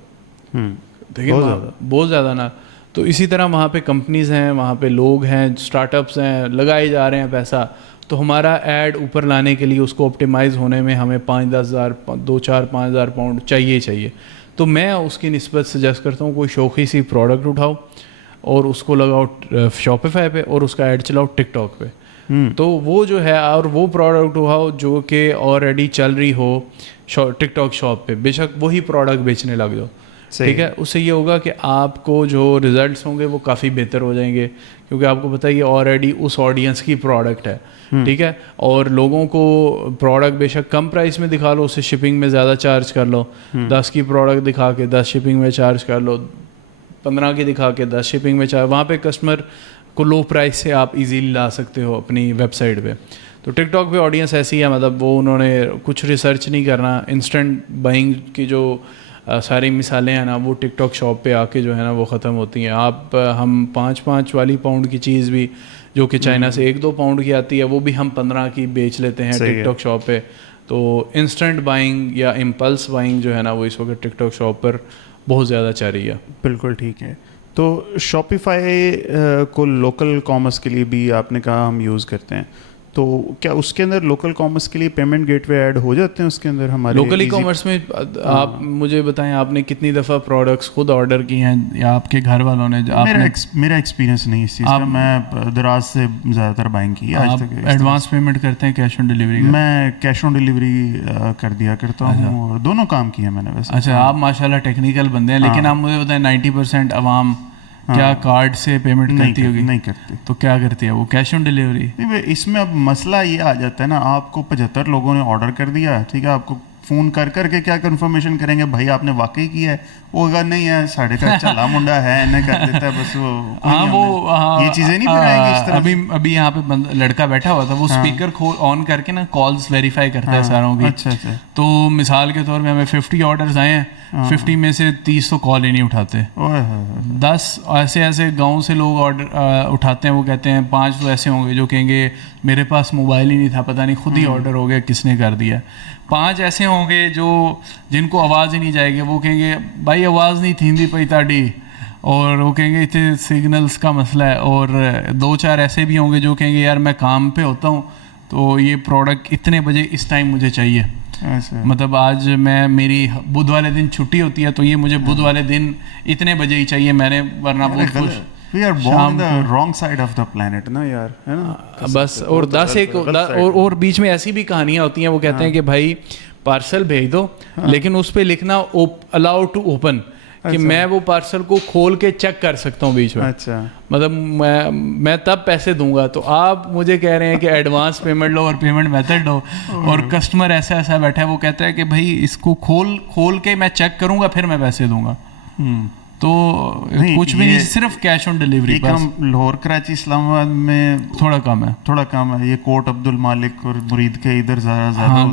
دیکھیے بہت زیادہ نا. تو اسی طرح وہاں پہ کمپنیز ہیں, وہاں پہ لوگ ہیں, اسٹارٹ اپس ہیں, لگائے جا رہے ہیں پیسہ. تو ہمارا ایڈ اوپر لانے کے لیے اس کو آپٹیمائز ہونے میں ہمیں 5-10 ہزار, 2-4-5 ہزار پاؤنڈ چاہیے. تو میں اس کی نسبت سجیسٹ کرتا ہوں کوئی شوخی سی پروڈکٹ اٹھاؤ اور اس کو لگاؤ شاپیفائی پہ اور اس کا ایڈ چلاؤ ٹک ٹاک پہ. تو وہ جو ہے, اور وہ پروڈکٹ اٹھاؤ جو کہ آلریڈی چل رہی ہو ٹک ٹاک شاپ پہ, بے شک وہی پروڈکٹ بیچنے لگ جاؤ. ٹھیک ہے, اس سے یہ ہوگا کہ آپ کو جو ریزلٹس ہوں گے وہ کافی بہتر ہو جائیں گے, کیونکہ آپ کو پتہ ہے یہ آلریڈی اس آڈینس کی پروڈکٹ ہے, ٹھیک ہے, اور لوگوں کو پروڈکٹ بے شک کم پرائس میں دکھا لو, اسے شپنگ میں زیادہ چارج کر لو, 10 کی پروڈکٹ دکھا کے 10 شپنگ میں چارج کر لو, 15 کی دکھا کے 10 شپنگ میں چارج, وہاں پہ کسٹمر کو لو پرائس سے آپ ایزیلی لا سکتے ہو اپنی ویب سائٹ پہ. تو ٹک ٹاک پہ آڈینس ایسی ہے, مطلب وہ انہوں نے کچھ ریسرچ نہیں کرنا, انسٹنٹ بائنگ کی جو ساری مثالیں ہیں نا وہ ٹک ٹاک شاپ پہ آ کے جو ہے نا وہ ختم ہوتی ہیں. آپ ہم 5 والی پاؤنڈ کی چیز بھی جو کہ چائنا سے 1-2 پاؤنڈ کی آتی ہے وہ بھی ہم 15 کی بیچ لیتے ہیں ٹک ٹاک شاپ پہ. تو انسٹنٹ بائنگ یا امپلس بائنگ جو ہے نا وہ اس وقت ٹک ٹاک شاپ پر بہت زیادہ چل رہی ہے. بالکل ٹھیک ہے. تو شاپیفائی کو لوکل کامرس کے لیے بھی آپ نے کہا ہم یوز کرتے ہیں, تو کیا اس کے اندر لوکل کامرس کے لیے پیمنٹ گیٹ وے ایڈ ہو جاتے ہیں اس کے اندر ہمارے لوکل ای کامرس میں؟ آپ مجھے بتائیں آپ نے کتنی دفعہ پروڈکٹس خود آرڈر کی ہیں یا آپ کے گھر والوں نے؟ میرا ایکسپیرینس نہیں اس چیز کا, میں دراز سے زیادہ تر بائنگ کی آج تک. ایڈوانس پیمنٹ کرتے ہیں کیش آن ڈلیوری؟ میں کیش آن ڈلیوری کر دیا کرتا ہوں, اور دونوں کام کیے میں نے ویسے. اچھا, آپ ماشاءاللہ ٹیکنیکل بندے ہیں, لیکن آپ مجھے بتائیں 90% عوام کیا کارڈ سے پیمنٹ کرتی ہوگی؟ نہیں کرتی. تو کیا کرتی ہے وہ؟ Cash on delivery. اس میں اب مسئلہ یہ آ جاتا ہے نا, آپ کو 75 لوگوں نے آرڈر کر دیا, ٹھیک ہے, آپ کو فون کر کے کیا کنفرمیشن کریں گے بھائی آپ نے واقعی کیا ہے؟ وہ اگر نہیں ہے ساڑھے کا چلا منڈا ہے انہیں کر دیتا ہے بس. وہ یہ چیزیں نہیں پھر آئیں گی اس طرح. ابھی یہاں پہ لڑکا بیٹھا ہوا تھا, وہ اسپیکر آن کر کے نا کالز ویریفائی کرتا ہے ساروں کی. اچھا. تو مثال کے طور پہ ہمیں 50 آرڈرز آئے ہیں, 50 میں سے 30 تو کال ہی نہیں اٹھاتے. 10 ایسے گاؤں سے لوگ آرڈر اٹھاتے ہیں, وہ کہتے ہیں 5 تو ایسے ہوں گے جو کہیں گے میرے پاس موبائل ہی نہیں تھا, پتہ نہیں خود ہی آرڈر ہو گیا, کس نے کر دیا. 5 ایسے ہوں گے جو جن کو آواز ہی نہیں جائے گی, وہ کہیں گے بھائی آواز نہیں تھیندی پئی تاڑی, اور وہ کہیں گے اتنے سگنلس کا مسئلہ ہے. اور 2-4 ایسے بھی ہوں گے جو کہیں گے یار میں کام پہ ہوتا ہوں تو یہ پروڈکٹ اتنے بجے اس ٹائم مجھے چاہیے. مطلب آج میری بدھ والے دن چھٹی ہوتی ہے تو یہ مجھے بدھ والے دن اتنے بجے ہی چاہیے, میں نے ورنہ بہت خوش. We are born on the wrong side of the planet نا یار, ہے نا بس. اور 10 ایک اور بیچ میں ایسی بھی کہانیاں ہوتی ہیں, وہ کہتے ہیں کہ بھائی پارسل بھیج دو لیکن اس پہ لکھنا الاؤ ٹو اوپن, کہ میں وہ پارسل کو کھول کے چیک کر سکتا ہوں بیچ میں. اچھا, مطلب میں تب پیسے دوں گا. تو آپ مجھے کہہ رہے ہیں کہ ایڈوانس پیمنٹ لو اور پیمنٹ میتھڈ لو, اور کسٹمر ایسا بیٹھا ہے وہ کہتا ہے کہ بھائی اس کو کھول کے میں چیک کروں گا پھر میں پیسے دوں گا. تو کچھ بھی نہیں, صرف cash on delivery. Lahore Karachi Islamabad میں تھوڑا کم ہے. یہ کوٹ عبد المالک اور مرید کے ادھر زیادہ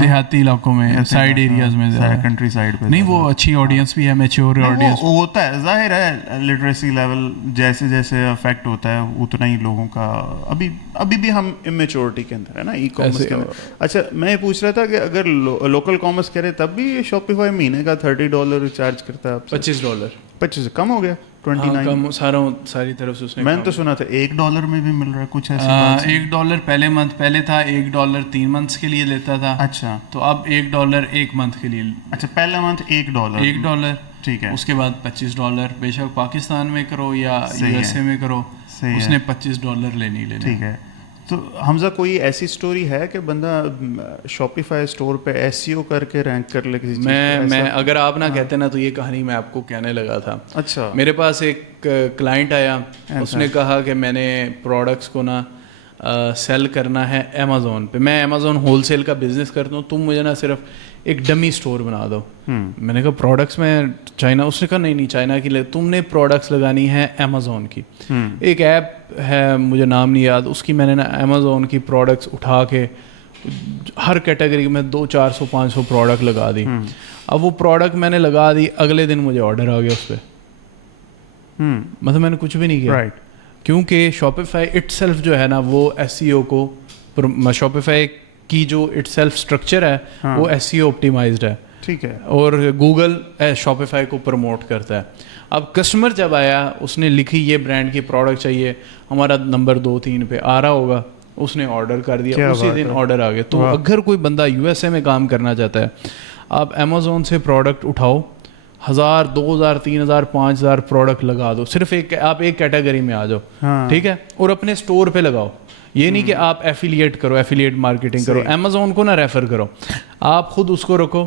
دیہاتی علاقوں میں, سائڈ ایریاز میں, کنٹری سائڈ پہ نہیں. وہ اچھی آڈینس بھی ہے, میچور آڈینس ہوتا ہے. ظاہر ہے لٹریسی لیول جیسے جیسے افیکٹ ہوتا ہے اتنا ہی لوگوں کا ابھی بھی ہم امیچورٹی کے اندر ہے نا ای کامرس کے اندر. اچھا, میں یہ پوچھ رہا تھا کہ اگر لوکل کامرس کرے تب بھی شاپیفائی مہینے کا $30 چارج کرتا ہے. $25 25 کم ہو گیا, 29 ساری طرف سے اس نے. میں نے تو سنا تھا $1 میں بھی مل رہا ہے کچھ ایسا. $1 پہلے تھا, $1 3 منتھس کے لیے لیتا تھا. اچھا, تو اب $1 1 منتھ کے لیے. اچھا, پہلا منتھ $1, ٹھیک ہے. اس کے بعد $25, بے شک پاکستان میں کرو یا USA میں کرو, اس نے $25 لینے. ٹھیک ہے. تو حمزہ کوئی ایسی سٹوری ہے کہ بندہ شاپیفائی اسٹور پہ SEO کر کے رینک کر لے کسی چیز پہ؟ میں اگر آپ نہ کہتے نا تو یہ کہانی میں آپ کو کہنے لگا تھا. اچھا, میرے پاس ایک کلائنٹ آیا, اس نے کہا کہ میں نے پروڈکٹس کو نا سیل کرنا ہے امیزون پہ. میں امیزون ہول سیل کا بزنس کرتا ہوں, تم مجھے نا صرف ایک ڈمی اسٹور بنا دو. میں نے کہا پروڈکٹس میں چائنا, اس نے کہا نہیں چائنا کی تم نے پروڈکٹس لگانی ہے امیزون کی. ایک ایپ ہے مجھے نام نہیں یاد, اس کی میں نے نا امیزون کی پروڈکٹس اٹھا کے ہر کیٹیگری میں 200-400-500 پروڈکٹ لگا دی. اب وہ پروڈکٹ میں نے لگا دی, اگلے دن مجھے آرڈر آ گیا اس پہ. مطلب میں نے کچھ بھی نہیں کیا, کیونکہ شاپیفائی اٹ سیلف جو ہے نا وہ SEO کو, شاپیفائی کی جو اٹ سیلف اسٹرکچر ہے وہ SEO آپٹیمائزڈ ہے. ٹھیک ہے. اور گوگل شاپیفائی کو پروموٹ کرتا ہے. اب کسٹمر جب آیا, اس نے لکھی یہ برانڈ کی پروڈکٹ چاہیے, ہمارا نمبر 2-3 پہ آ رہا ہوگا, اس نے آرڈر کر دیا, اسی دن آرڈر آ گیا. تو اگر کوئی بندہ USA میں کام کرنا چاہتا ہے, آپ امیزون سے پروڈکٹ اٹھاؤ, 1000, 2000, 3000, 5000 پروڈکٹ لگا دو, صرف آپ ایک کیٹیگری میں آ جاؤ, ٹھیک ہے, اور اپنے اسٹور پہ لگاؤ. یہ نہیں کہ آپ ایفیلیٹ کرو, ایفیلیٹ مارکیٹنگ کرو, امیزون کو نہ ریفر کرو, آپ خود اس کو رکھو,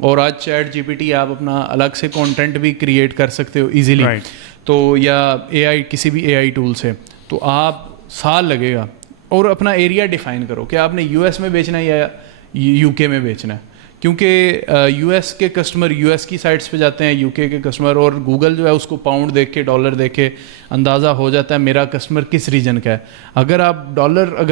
اور آج چیٹ جی پی ٹی آپ اپنا الگ سے کانٹینٹ بھی کریٹ کر سکتے ہو ایزیلی, تو یا اے آئی کسی بھی اے آئی ٹول سے, تو آپ سال لگے گا. اور اپنا ایریا ڈیفائن کرو کہ آپ نے یو ایس میں بیچنا ہے یا یو کے میں بیچنا ہے, کیونکہ یو ایس کے کسٹمر یو ایس کی سائٹس پہ جاتے ہیں, یو کے کسٹمر, اور گوگل جو ہے اس کو پاؤنڈ دیکھ کے ڈالر دیکھ کے اندازہ ہو جاتا ہے میرا کسٹمر کس ریجن کا ہے. اگر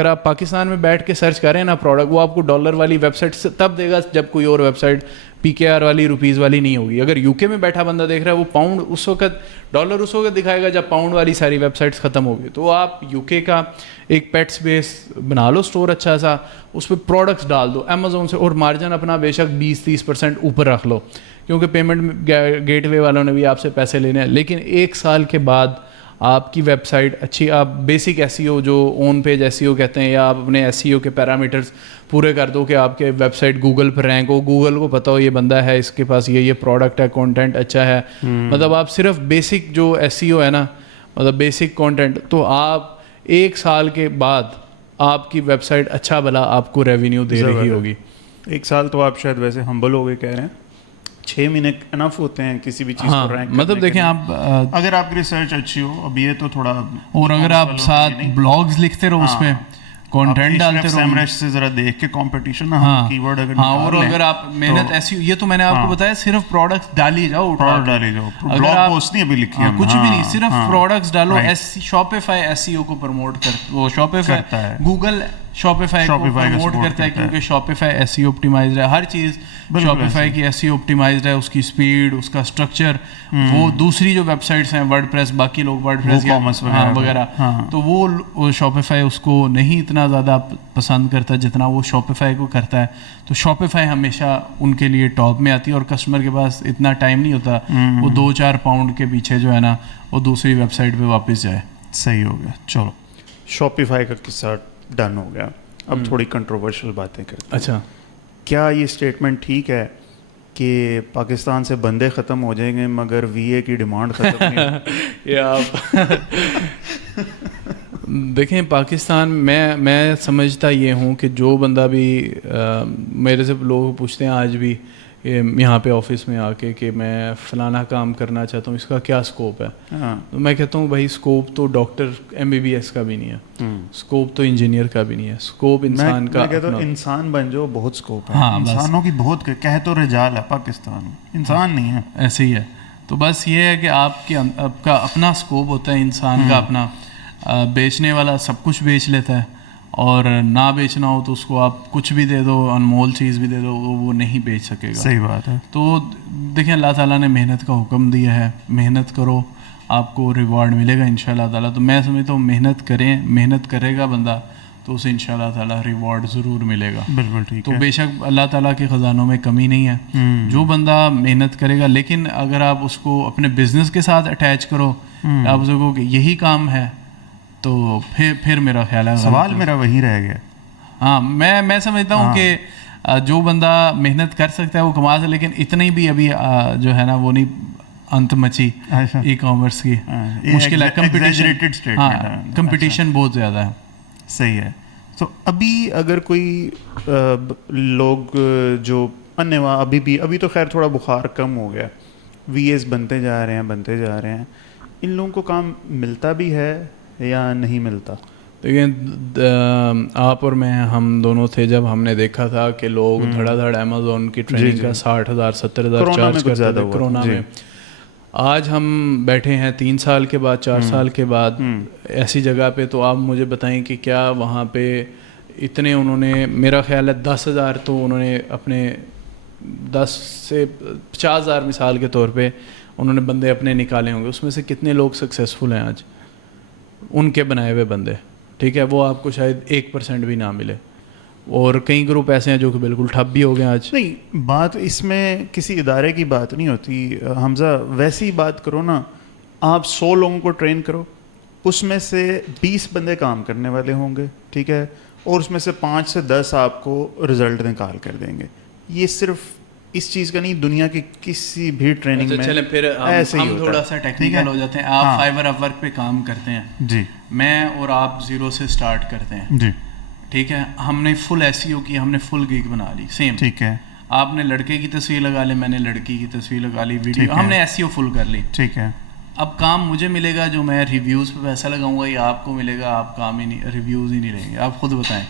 آپ پاکستان میں بیٹھ کے سرچ کریں نا پروڈکٹ, وہ آپ کو ڈالر والی ویب سائٹ سے تب دے گا جب کوئی اور ویب سائٹ پی کے آر والی روپیز والی نہیں ہوگی. اگر یو کے میں بیٹھا بندہ دیکھ رہا ہے وہ پاؤنڈ اس وقت, ڈالر اس وقت دکھائے گا جب پاؤنڈ والی ساری ویب سائٹس ختم ہوگی. تو آپ یو کے کا ایک پیٹس بیس بنا لو اسٹور اچھا سا, اس پہ پروڈکٹس ڈال دو امیزون سے, اور مارجن اپنا بے شک 20-30% اوپر رکھ لو, کیونکہ پیمنٹ گیٹ وے والوں نے بھی آپ سے پیسے لینے ہیں. لیکن 1 سال کے بعد آپ کی ویب سائٹ اچھی, آپ بیسک ایس ای او جو اون پیج ایس ای او کہتے ہیں, یا آپ اپنے ایس ای او کے پیرامیٹرز پورے کر دو کہ آپ کے ویب سائٹ گوگل پر رینک ہو, گوگل کو پتہ ہو یہ بندہ ہے, اس کے پاس یہ پروڈکٹ ہے, کانٹینٹ اچھا ہے. مطلب آپ صرف بیسک جو ایس ای او ہے نا, مطلب بیسک کانٹینٹ, تو آپ 1 سال کے بعد آپ کی ویب سائٹ اچھا بھلا آپ کو ریونیو دے رہی ہوگی. 1 سال تو آپ شاید ویسے ہمبل ہو گئے کہہ رہے ہیں, 6 مہینے انف ہوتے ہیں کسی بھی چیز کو رینک. مطلب دیکھیں آپ, اگر آپ کی ریسرچ اچھی ہو, اب یہ تو تھوڑا, اور اگر آپ ساتھ بلاگز لکھتے رہو, اس پہ کانٹینٹ ڈالتے رہو, سیمرش سے ذرا دیکھ کے کمپٹیشن کی ورڈ اگر اور اگر آپ محنت ایسی, یہ تو میں نے آپ کو بتایا صرف پروڈکٹس ڈالی جاؤ, بلاگ پوسٹ نہیں ابھی لکھی ہے, کچھ بھی نہیں, صرف پروڈکٹس ڈالو. شاپیفائی ایس ای او کو پروموٹ کر, وہ شاپیفائی گوگل شاپیفائی کو پروموٹ کرتا ہے, کیونکہ شاپیفائی ایس ای او آپٹیمائزڈ ہے, ہر چیز شاپیفائی کی ایس ای او آپٹیمائزڈ ہے, اس کی اسپیڈ, اس کا اسٹرکچر. وہ دوسری جو ویب سائٹس ہیں ورڈ پریس, باقی لوگ ورڈ پریس وغیرہ, تو وہ شاپیفائی اس کو نہیں اتنا زیادہ پسند کرتا جتنا وہ شاپیفائی کو کرتا ہے. تو شاپیفائی ہمیشہ ان کے لیے ٹاپ میں آتی ہے, اور کسٹمر کے پاس اتنا ٹائم نہیں ہوتا وہ 2-4 پاؤنڈ کے پیچھے جو ہے نا وہ دوسری ویب سائٹ پہ واپس جائے. صحیح ہو گیا. چلو شاپیفائی کا قصہ ڈن ہو گیا, اب تھوڑی کنٹروورشل باتیں کرتے ہیں. اچھا, کیا یہ اسٹیٹمنٹ ٹھیک ہے کہ پاکستان سے بندے ختم ہو جائیں گے مگر وی اے کی ڈیمانڈ ختم نہیں ہوگی؟ یہ آپ دیکھیں, پاکستان میں سمجھتا یہ ہوں کہ جو بندہ بھی میرے سے لوگ پوچھتے ہیں آج بھی یہاں پہ آفس میں آ کے کہ میں فلانا کام کرنا چاہتا ہوں, اس کا کیا اسکوپ ہے, تو میں کہتا ہوں بھائی اسکوپ تو ڈاکٹر MBBS کا بھی نہیں ہے, اسکوپ تو انجینئر کا بھی نہیں ہے, اسکوپ انسان کا. میں کہتا ہوں انسان بن جاؤ, بہت اسکوپ ہے, انسانوں کی بہت کہہ تو رجال ہے پاکستان, انسان نہیں ہے. ایسے ہی ہے. تو بس یہ ہے کہ آپ کا اپنا اسکوپ ہوتا ہے انسان کا اپنا. بیچنے والا سب کچھ بیچ لیتا ہے, اور نہ بیچنا ہو تو اس کو آپ کچھ بھی دے دو, انمول چیز بھی دے دو, وہ نہیں بیچ سکے گا. صحیح بات ہے. تو دیکھیں اللہ تعالیٰ نے محنت کا حکم دیا ہے, محنت کرو آپ کو ریوارڈ ملے گا انشاءاللہ تعالیٰ. تو میں سمجھتا ہوں محنت کرے گا بندہ تو اسے انشاءاللہ تعالیٰ ریوارڈ ضرور ملے گا. بالکل ٹھیک. تو بے شک اللہ تعالیٰ کے خزانوں میں کمی نہیں ہے, جو بندہ محنت کرے گا. لیکن اگر آپ اس کو اپنے بزنس کے ساتھ اٹیچ کرو, آپ اس کو کہ یہی کام ہے, تو پھر میرا خیال ہے سوال میرا وہی رہ گیا. ہاں, میں سمجھتا ہوں کہ جو بندہ محنت کر سکتا ہے وہ کما سکتا ہے, لیکن اتنی بھی ابھی جو ہے نا وہ نہیں انت مچی ای کامرس کی, مشکل ہے, کمپٹیشن بہت زیادہ ہے. صحیح ہے. تو ابھی اگر کوئی لوگ جو ابھی تو خیر تھوڑا بخار کم ہو گیا, وی ایس بنتے جا رہے ہیں, ان لوگوں کو کام ملتا بھی ہے یا نہیں ملتا؟ دیکھیں, آپ اور میں ہم دونوں تھے جب ہم نے دیکھا تھا کہ لوگ دھڑا دھڑ امیزون کی ٹریننگ کا 60,000 70,000 چارج کرتے تھے کرونا میں. آج ہم بیٹھے ہیں 3 سال کے بعد 4 سال کے بعد ایسی جگہ پہ, تو آپ مجھے بتائیں کہ کیا وہاں پہ اتنے انہوں نے, میرا خیال ہے 10,000 تو انہوں نے اپنے 10 سے 50,000 مثال کے طور پہ انہوں نے بندے اپنے نکالے ہوں گے, اس میں سے کتنے لوگ سکسیزفل ہیں آج ان کے بنائے ہوئے بندے؟ ٹھیک ہے, وہ آپ کو شاید 1% بھی نہ ملے, اور کئی گروپ ایسے ہیں جو کہ بالکل ٹھپ بھی ہو گئے آج. نہیں, بات اس میں کسی ادارے کی بات نہیں ہوتی حمزہ, ویسی بات کرو نا, آپ 100 لوگوں کو ٹرین کرو, اس میں سے 20 بندے کام کرنے والے ہوں گے, ٹھیک ہے, اور اس میں سے 5 سے 10 آپ کو رزلٹ نکال کر دیں گے. یہ صرف اس چیز کا نہیں, دنیا کی کسی بھی ٹریننگ میں چلیں پھر ہم تھوڑا سا ٹیکنیکل ہو جاتے ہیں. آپ فائبر اپ ورک پہ کام کرتے ہیں جی, میں اور آپ 0 سے سٹارٹ کرتے ہیں جی, ٹھیک ہے, ہم نے فل ایس ای او کی, ہم نے فل گیگ بنا لی, سیم, ٹھیک ہے. آپ نے لڑکے کی تصویر لگا لی, میں نے لڑکی کی تصویر لگا لی, ویڈیو ہم نے SEO فل کر لی. ٹھیک ہے, اب کام مجھے ملے گا جو میں ریویوز پہ پیسہ لگاؤں گا, یا آپ کو ملے گا آپ کام ہی نہیں, ریویوز ہی نہیں لیں گے؟ آپ خود بتائیں.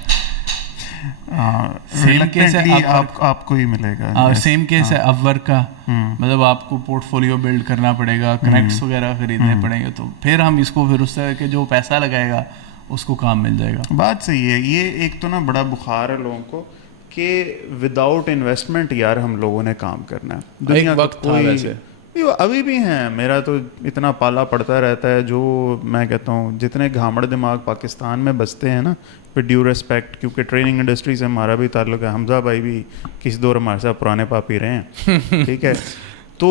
سیم کیس ہے آپ کو ہی ملے گا. سیم کیس ہے اپ ورک کا, مطلب آپ کو پورٹ فولیو بلڈ کرنا پڑے گا, کنیکٹس وغیرہ خریدنے پڑیں گے, تو پھر ہم اس کو پھر اس طرح کے جو پیسہ لگائے گا اس کو کام مل جائے گا. بات صحیح ہے. یہ ایک تو نا بڑا بخار ہے لوگوں کو کہ وداؤٹ انویسٹمنٹ یار ہم لوگوں نے کام کرنا ہے. دنیا کا وقت تھا ویسے, ابھی بھی ہیں. میرا تو اتنا پالا پڑتا رہتا ہے, جو میں کہتا ہوں جتنے گھامڑ دماغ پاکستان میں بستے ہیں نا, ود ڈیو ریسپیکٹ, کیونکہ ٹریننگ انڈسٹری سے ہمارا بھی تعلق ہے. حمزہ بھائی بھی کس دور ہمارے ساتھ پرانے پاپی رہے ہیں, ٹھیک ہے. تو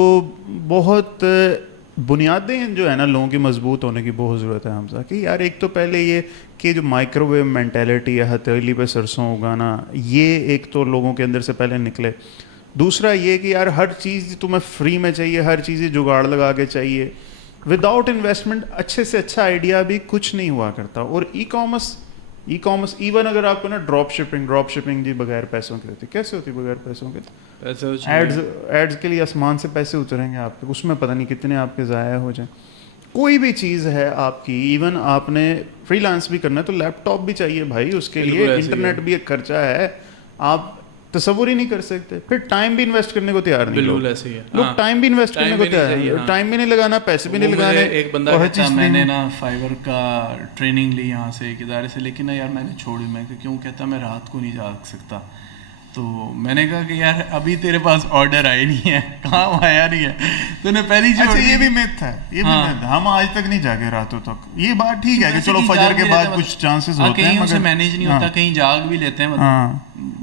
بہت بنیادیں جو ہے نا لوگوں کی مضبوط ہونے کی بہت ضرورت ہے حمزہ, کہ یار ایک تو پہلے یہ کہ جو مائکرو ویو مینٹیلٹی ہے, ہتھیلی پہ سرسوں اگانا, یہ ایک تو لوگوں کے اندر سے پہلے نکلے. دوسرا یہ کہ یار ہر چیز تمہیں فری میں چاہیے, ہر چیز جگاڑ لگا کے چاہیے. وداؤٹ انویسٹمنٹ اچھے سے اچھا آئیڈیا بھی کچھ نہیں ہوا کرتا. اور ای کامرس ایون اگر آپ کو نا ڈراپ شپنگ جی بغیر پیسوں کی ہوتی, کیسے ہوتی بغیر پیسوں کے؟ ایڈز کے لیے آسمان سے پیسے اتریں گے آپ کے, اس میں پتہ نہیں کتنے آپ کے ضائع ہو جائیں. کوئی بھی چیز ہے آپ کی, ایون آپ نے فری لانس بھی کرنا ہے تو لیپ ٹاپ بھی چاہیے بھائی, اس کے لیے انٹرنیٹ بھی ایک خرچہ ہے, آپ تصور ہی نہیں کر سکتے. پھر ٹائم بھی انویسٹ کرنے کو تیار نہیں لوگ, ٹائم بھی انویسٹ کرنے کو تیار نہیں, ٹائم بھی نہیں لگانا, پیسے بھی نہیں لگانے. ایک بندہ کہتا میں نے نا فائبر کا ٹریننگ لی یہاں سے ایک ادارے سے, لیکن یار میں نے چھوڑی. میں کیوں کہتا میں رات کو نہیں جاگ سکتا. تو میں نے کہا کہ یار ابھی تیرے پاس آرڈر آئے نہیں ہے, کام آیا نہیں ہے, تو نے پہلی چھوڑ دی. یہ بھی میتھ ہے, یہ بھی میتھ ہے. ہم آج تک نہیں جاگے راتوں تک. یہ بات ٹھیک ہے کہ چلو فجر کے بعد کچھ چانسز ہوتے ہیں, کہیں اسے مینیج نہیں ہوتا, کہیں جاگ بھی لیتے ہیں,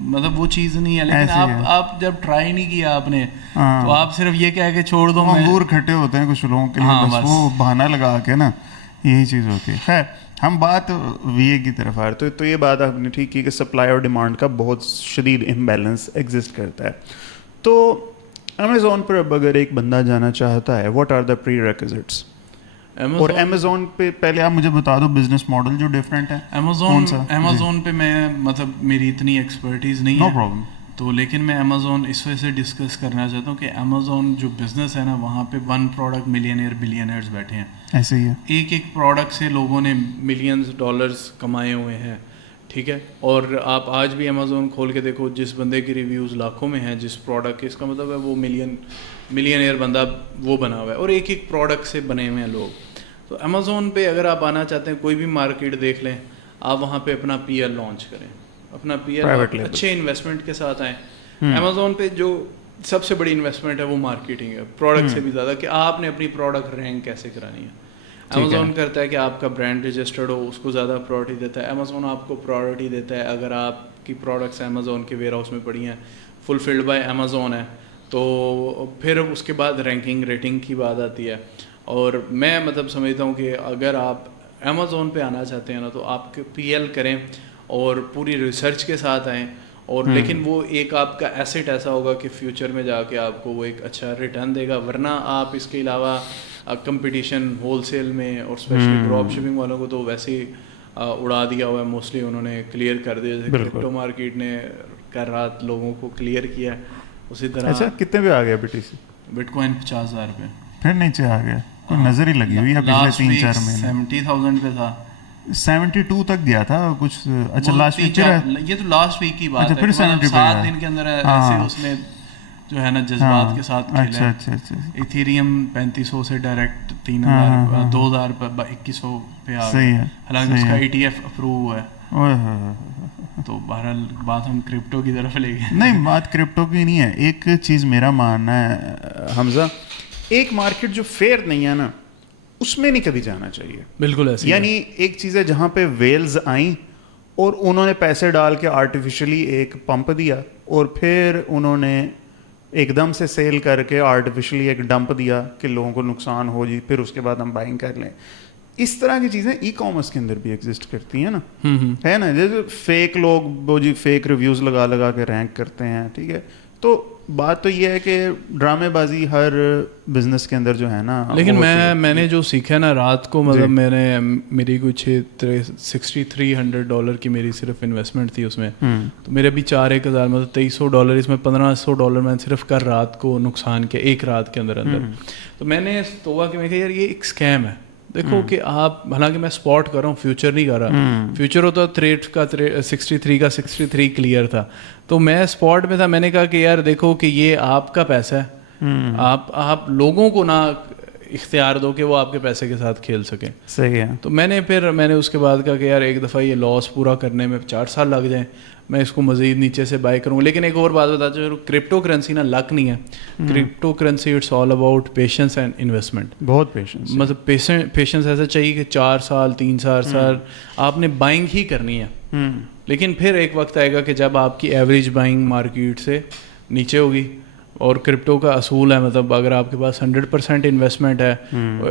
مطلب وہ چیز نہیں ہے. لیکن آپ جب ٹرائی نہیں کیا آپ نے, تو آپ صرف یہ کہہ کے چھوڑ دو. انگور کھٹے ہوتے ہیں کچھ لوگوں کے لیے, بس وہ بہانہ لگا کے نا, یہی چیز ہوتی ہے. خیر ہم بات وی اے کی طرف آ رہے, تو یہ بات آپ نے ٹھیک کی کہ سپلائی اور ڈیمانڈ کا بہت شدید امبیلنس ایگزسٹ کرتا ہے. تو امیزون پر اب اگر ایک بندہ جانا چاہتا ہے, what are the prerequisites? اور امیزون پہ پہلے آپ مجھے بتا دو بزنس ماڈل جو ڈفرینٹ ہے. امیزون پہ میں مطلب میری اتنی ایکسپرٹیز نہیں ہے, نو پرابلم, تو لیکن میں امیزون اس وجہ سے ڈسکس کرنا چاہتا ہوں کہ امیزون جو بزنس ہے نا, وہاں پہ ون پروڈکٹ بلینئرز بیٹھے ہیں. ایسے ہی ہے, ایک پروڈکٹ سے لوگوں نے ملینز ڈالرز کمائے ہوئے ہیں, ٹھیک ہے. اور آپ آج بھی امیزون کھول کے دیکھو, جس بندے کی ریویوز لاکھوں میں ہیں, جس پروڈکٹ کے, اس کا مطلب ہے وہ ملینئر بندہ وہ بنا ہوا ہے, اور ایک پروڈکٹ سے بنے ہوئے ہیں لوگ. تو امیزون پہ اگر آپ آنا چاہتے ہیں, کوئی بھی مارکیٹ دیکھ لیں, آپ وہاں پہ اپنا PL لانچ کریں, اپنا PL اچھے انویسٹمنٹ کے ساتھ آئیں. امیزون پہ جو سب سے بڑی انویسٹمنٹ ہے وہ مارکیٹنگ ہے, پروڈکٹ سے بھی زیادہ, کہ آپ نے اپنی پروڈکٹ رینک کیسے کرانی ہے. امیزون کرتا ہے کہ آپ کا برانڈ رجسٹرڈ ہو, اس کو زیادہ پرائورٹی دیتا ہے. امیزون آپ کو پرائورٹی دیتا ہے اگر آپ کی پروڈکٹس امیزون کے ویئر ہاؤس میں پڑی ہیں, فلفلڈ بائی امیزون ہے, تو پھر اس کے بعد رینکنگ ریٹنگ کی بات آتی ہے. اور میں مطلب سمجھتا ہوں کہ اگر آپ امیزون پہ آنا چاہتے ہیں نا, تو آپ PL کریں اور پوری ریسرچ کے ساتھ آئیں. اور لیکن وہ ایک آپ کا ایسٹ ایسا ہوگا کہ فیوچر میں جا کے آپ کو وہ ایک اچھا ریٹرن دے گا. ورنہ آپ اس کے علاوہ کمپٹیشن ہول سیل میں اور اسپیشلی ڈراپ شپنگ والوں کو تو ویسے ہی اڑا دیا ہوا ہے, موسٹلی انہوں نے کلیئر کر دیا, جیسے کرپٹو مارکیٹ نے کر رات لوگوں کو کلیئر کیا, اسی طرح. اچھا کتنے پہ آ گیا BTC؟ بٹ کوائن 50,000 پہ, پھر نیچے آ گیا, کوئی نظر ہی لگی ہوئی ہے پچھلے 3-4 مہینے. 70,000 پہ تھا, 72 تک گیا تھا کچھ. اچھا لاسٹ ویک, یہ تو لاسٹ ویک کی بات ہے, پھر 7 دن کے اندر ایسے اس نے جو ہے نا جذبات کے ساتھ کھیلا. ایتھیریم 3500 سے ڈائریکٹ 3000 2000 پہ 2100 پہ آ گیا, حالانکہ اس کا ETF اپروو ہوا ہے. تو بہرحال بات ہم کرپٹو کی طرف لے گئے. نہیں, بات کرپٹو کی نہیں ہے. ایک چیز میرا ماننا ہے حمزہ, ایک مارکیٹ جو فیئر نہیں ہے نا, اس میں نہیں کبھی جانا چاہیے. بالکل ایسے, یعنی ایک چیز ہے جہاں پہ ویلز آئیں اور انہوں نے پیسے ڈال کے آرٹیفیشلی ایک پمپ دیا, اور پھر انہوں نے ایک دم سے سیل کر کے آرٹیفیشلی ایک ڈمپ دیا کہ لوگوں کو نقصان ہو جی, پھر اس کے بعد ہم بائنگ کر لیں. اس طرح کی چیزیں ای کامرس کے اندر بھی ایگزسٹ کرتی ہیں نا, ہے نا. جیسے فیک لوگ وہ جی فیک ریویوز لگا کے رینک کرتے ہیں, ٹھیک ہے. تو بات تو یہ ہے کہ ڈرامے بازی ہر بزنس کے اندر جو ہے نا, لیکن میں نے جو سیکھا نا رات کو, مطلب میری کچھ $6,300 کی میری صرف انویسٹمنٹ تھی اس میں, تو میرے ابھی 4,000 مطلب $2,300, اس میں $1,500 میں صرف کر رات کو نقصان کیا ایک رات کے اندر. تو میں نے توبہ کہ میں کہا یار یہ ایک اسکیم ہے. دیکھو کہ آپ, حالانکہ میں اسپاٹ کر رہا ہوں, فیوچر نہیں کر رہا. فیوچر ہوتا ٹریڈ کا 63 کا 63 کلیئر تھا, تو میں اسپاٹ میں تھا. میں نے کہا کہ یار دیکھو کہ یہ آپ کا پیسہ ہے, آپ لوگوں کو نہ اختیار دو کہ وہ آپ کے پیسے کے ساتھ کھیل سکیں. صحیح ہے. تو میں نے اس کے بعد کہا کہ یار ایک دفعہ یہ لاس پورا کرنے میں 4 سال لگ جائیں, میں اس کو مزید نیچے سے بائی کروں. لیکن ایک اور بات بتاتا ہوں, کرپٹو کرنسی نا لک نہیں ہے. Crypto currency it's all about patience and investment. بہت پیشنس, مطلب پیشنس ایسا چاہیے کہ 4 سال 3 سال آپ نے بائنگ ہی کرنی ہے. لیکن پھر ایک وقت آئے گا کہ جب آپ کی ایوریج بائنگ مارکیٹ سے نیچے ہوگی. اور کرپٹو کا اصول ہے, مطلب اگر آپ کے پاس 100% انویسٹمنٹ ہے,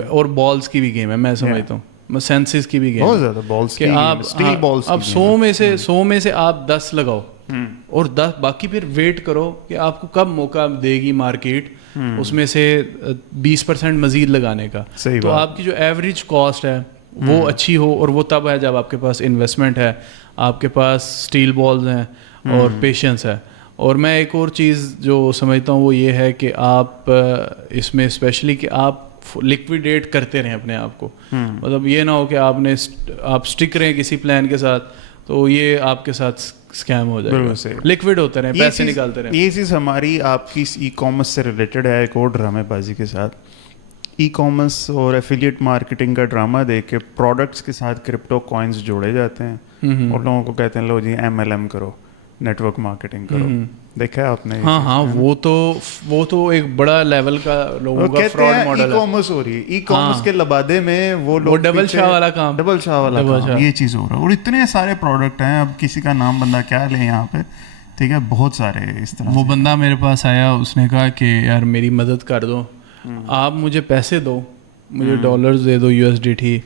اور بالز کی بھی گیم ہے, میں سمجھتا ہوں سینسز کی بھی گیم بہت زیادہ بالز کی, اسٹیل بالز. اب 100 میں سے آپ 10 لگاؤ, اور 10 باقی پھر ویٹ کرو کہ آپ کو کب موقع دے گی مارکیٹ اس میں سے 20% مزید لگانے کا. تو آپ کی جو ایوریج کاسٹ ہے وہ اچھی ہو, اور وہ تب ہے جب آپ کے پاس انویسٹمنٹ ہے, آپ کے پاس اسٹیل بالز ہیں اور پیشنس ہے. اور میں ایک اور چیز جو سمجھتا ہوں وہ یہ ہے کہ آپ اس میں اسپیشلی کہ آپ لکویڈیٹ کرتے رہیں اپنے آپ کو. مطلب یہ نہ ہو کہ آپ اسٹک رہیں کسی پلان کے ساتھ تو یہ آپ کے ساتھ اسکیم ہو جائے گا. لکوڈ ہوتے رہیں, پیسے نکالتے رہیں. یہ چیز ہماری آپ کی ای کامرس سے ریلیٹڈ ہے, ایک اور ڈرامے بازی کے ساتھ. ای کامرس اور ایفیلیٹ مارکیٹنگ کا ڈرامہ دیکھ کے پروڈکٹس کے ساتھ کرپٹو کوائنز جوڑے جاتے ہیں, اور لوگوں کو کہتے ہیں لو جی MLM کرو, نیٹ ورک مارکیٹنگ کرو. دیکھا ہے آپ نے؟ ہاں وہ تو ایک بڑا لیول کا لوگوں کا فراڈ ماڈل ہے. ای کامرس ہو رہی ہے, ای کامرس کے لبادے میں وہ لوگ ڈبل شاہ والا کام, یہ چیز ہو رہا ہے. اور اتنے سارے پروڈکٹ ہیں, اب کسی کا نام بندہ کیا لیں یہاں پہ, ٹھیک ہے, بہت سارے اس طرح. وہ بندہ میرے پاس آیا, اس نے کہا کہ یار میری مدد کر دو, آپ مجھے پیسے دو, مجھے ڈالرز دے دو USDT,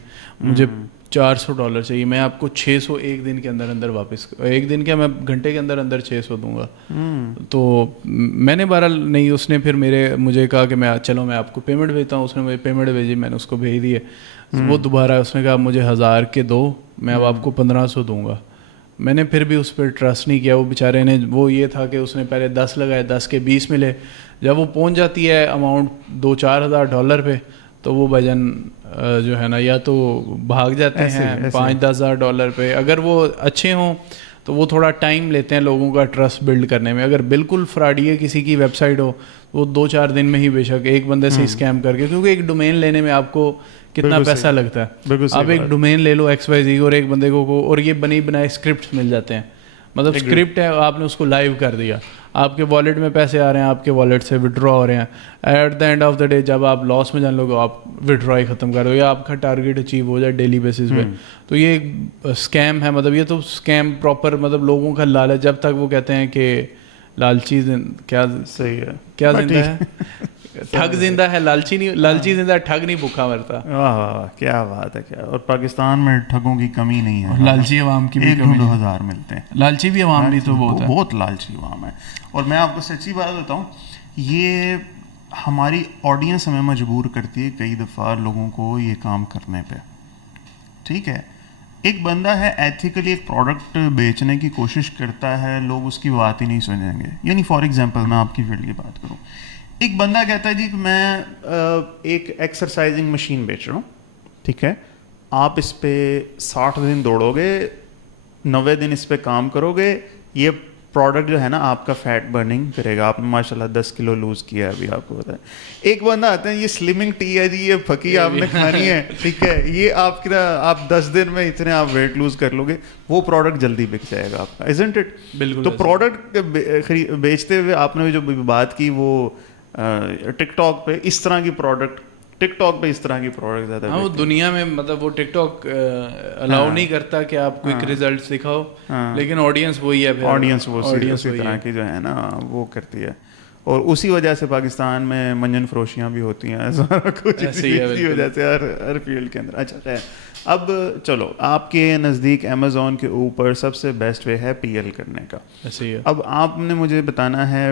مجھے $400 چاہیے, میں آپ کو 600 ایک دن کے اندر واپس, ایک دن کیا میں گھنٹے کے اندر 600 دوں گا. تو میں نے بہرحال نہیں, اس نے پھر مجھے کہا کہ میں آپ کو پیمنٹ بھیجتا ہوں. اس نے مجھے پیمنٹ بھیجی, میں نے اس کو بھیج دیے. وہ دوبارہ اس نے کہا مجھے 1000 کے دو, میں اب آپ کو 1500 دوں گا. میں نے پھر بھی اس پہ ٹرسٹ نہیں کیا. وہ بیچارے نے, وہ یہ تھا کہ اس نے پہلے 10 لگائے, 10 کے 20 ملے. جب وہ پہنچ جاتی ہے اماؤنٹ $2,000-4,000 پہ, تو وہ بھجن جو ہے نا یا تو بھاگ جاتے ہیں $5,000-10,000 پہ. اگر وہ اچھے ہوں تو وہ تھوڑا ٹائم لیتے ہیں لوگوں کا ٹرسٹ بلڈ کرنے میں. اگر بالکل فراڈی ہے کسی کی ویب سائٹ ہو, وہ 2-4 دن میں ہی بے شک ایک بندے سے اسکیم کر کے, کیونکہ ایک ڈومین لینے میں آپ کو کتنا پیسہ لگتا ہے. آپ ایک ڈومین لے لو XYZ, اور ایک بندے کو, اور یہ بنے بنائے اسکرپٹس مل جاتے ہیں. مطلب اسکرپٹ ہے, آپ نے اس کو لائیو کر دیا, آپ کے والیٹ میں پیسے آ رہے ہیں, آپ کے والیٹ سے وڈرا ہو رہے ہیں. At the end of the day جب آپ لاس میں جان لو گے, آپ وڈرا ہی ختم کر دو, یا آپ کا ٹارگیٹ اچیو ہو جائے ڈیلی بیسس پہ. تو یہ ایک اسکیم ہے. مطلب یہ تو اسکیم پراپر, مطلب لوگوں کا لالچ, جب تک وہ کہتے ہیں کہ لالچی کیا صحیح ہے, کیا زندہ ہے, ٹھگ زندہ ہے, لالچی نہیں, لالچی زندہ ہے, ٹھگ نہیں بھوکا مرتا. واہ کیا بات ہے, کیا. اور پاکستان میں ٹھگوں کی کمی نہیں ہے, لالچی عوام کی بھی 1-2 ہزار ملتے ہیں. لالچی بھی عوام بھی تو بہت لالچی عوام ہے. اور میں آپ کو سچی بات بتاؤں, یہ ہماری آڈینس ہمیں مجبور کرتی ہے کئی دفعہ لوگوں کو یہ کام کرنے پہ. ٹھیک ہے, ایک بندہ ہے ایتھیکلی ایک پروڈکٹ بیچنے کی کوشش کرتا ہے, لوگ اس کی بات ہی نہیں سنیں گے. یعنی فار ایگزامپل میں آپ کی فیلڈ کی بات کروں, ایک بندہ کہتا ہے جی کہ میں ایک ایکسرسائزنگ مشین بیچ رہا ہوں, ٹھیک ہے, آپ اس پہ 60 دن دوڑو گے, 90 دن اس پہ کام کرو گے, یہ پروڈکٹ جو ہے نا آپ کا فیٹ برننگ کرے گا. آپ نے ماشاء اللہ 10 کلو لوز کیا ہے ابھی, آپ کو پتا ہے. ایک بندہ آتا ہے, یہ سلمنگ ٹی ہے جی, یہ پھکی آپ نے کھانی ہے, ٹھیک ہے, یہ آپ 10 دن میں اتنے آپ ویٹ لوز کر لو گے, وہ پروڈکٹ جلدی بک جائے گا آپ کا, isn't it؟ بالکل. تو پروڈکٹ بیچتے ہوئے آپ نے جو بات کی, وہ ٹک ٹاک پہ اس طرح کی پروڈکٹ, ٹک ٹاک پہ اس طرح کی پروڈکٹ زیادہ. ہاں, وہ دنیا میں مطلب وہ ٹک ٹاک الاؤ نہیں کرتا کہ آپ کوئک ریزلٹس دکھاؤ, لیکن آڈینس وہی ہے, آڈینس وہ اسی طرح کی جو ہے نا وہ کرتی ہے. اور اسی وجہ سے پاکستان میں منجن فروشیاں بھی ہوتی ہیں, سارا کچھ اسی وجہ سے ہر فیلڈ کے اندر. اچھا ہے, اب چلو آپ کے نزدیک امیزون کے اوپر سب سے بیسٹ وے ہے PL کرنے کا. ایسے ہی ہے. اب آپ نے مجھے بتانا ہے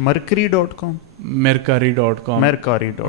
mercury.com, mercury.com,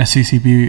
SCCP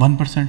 1%।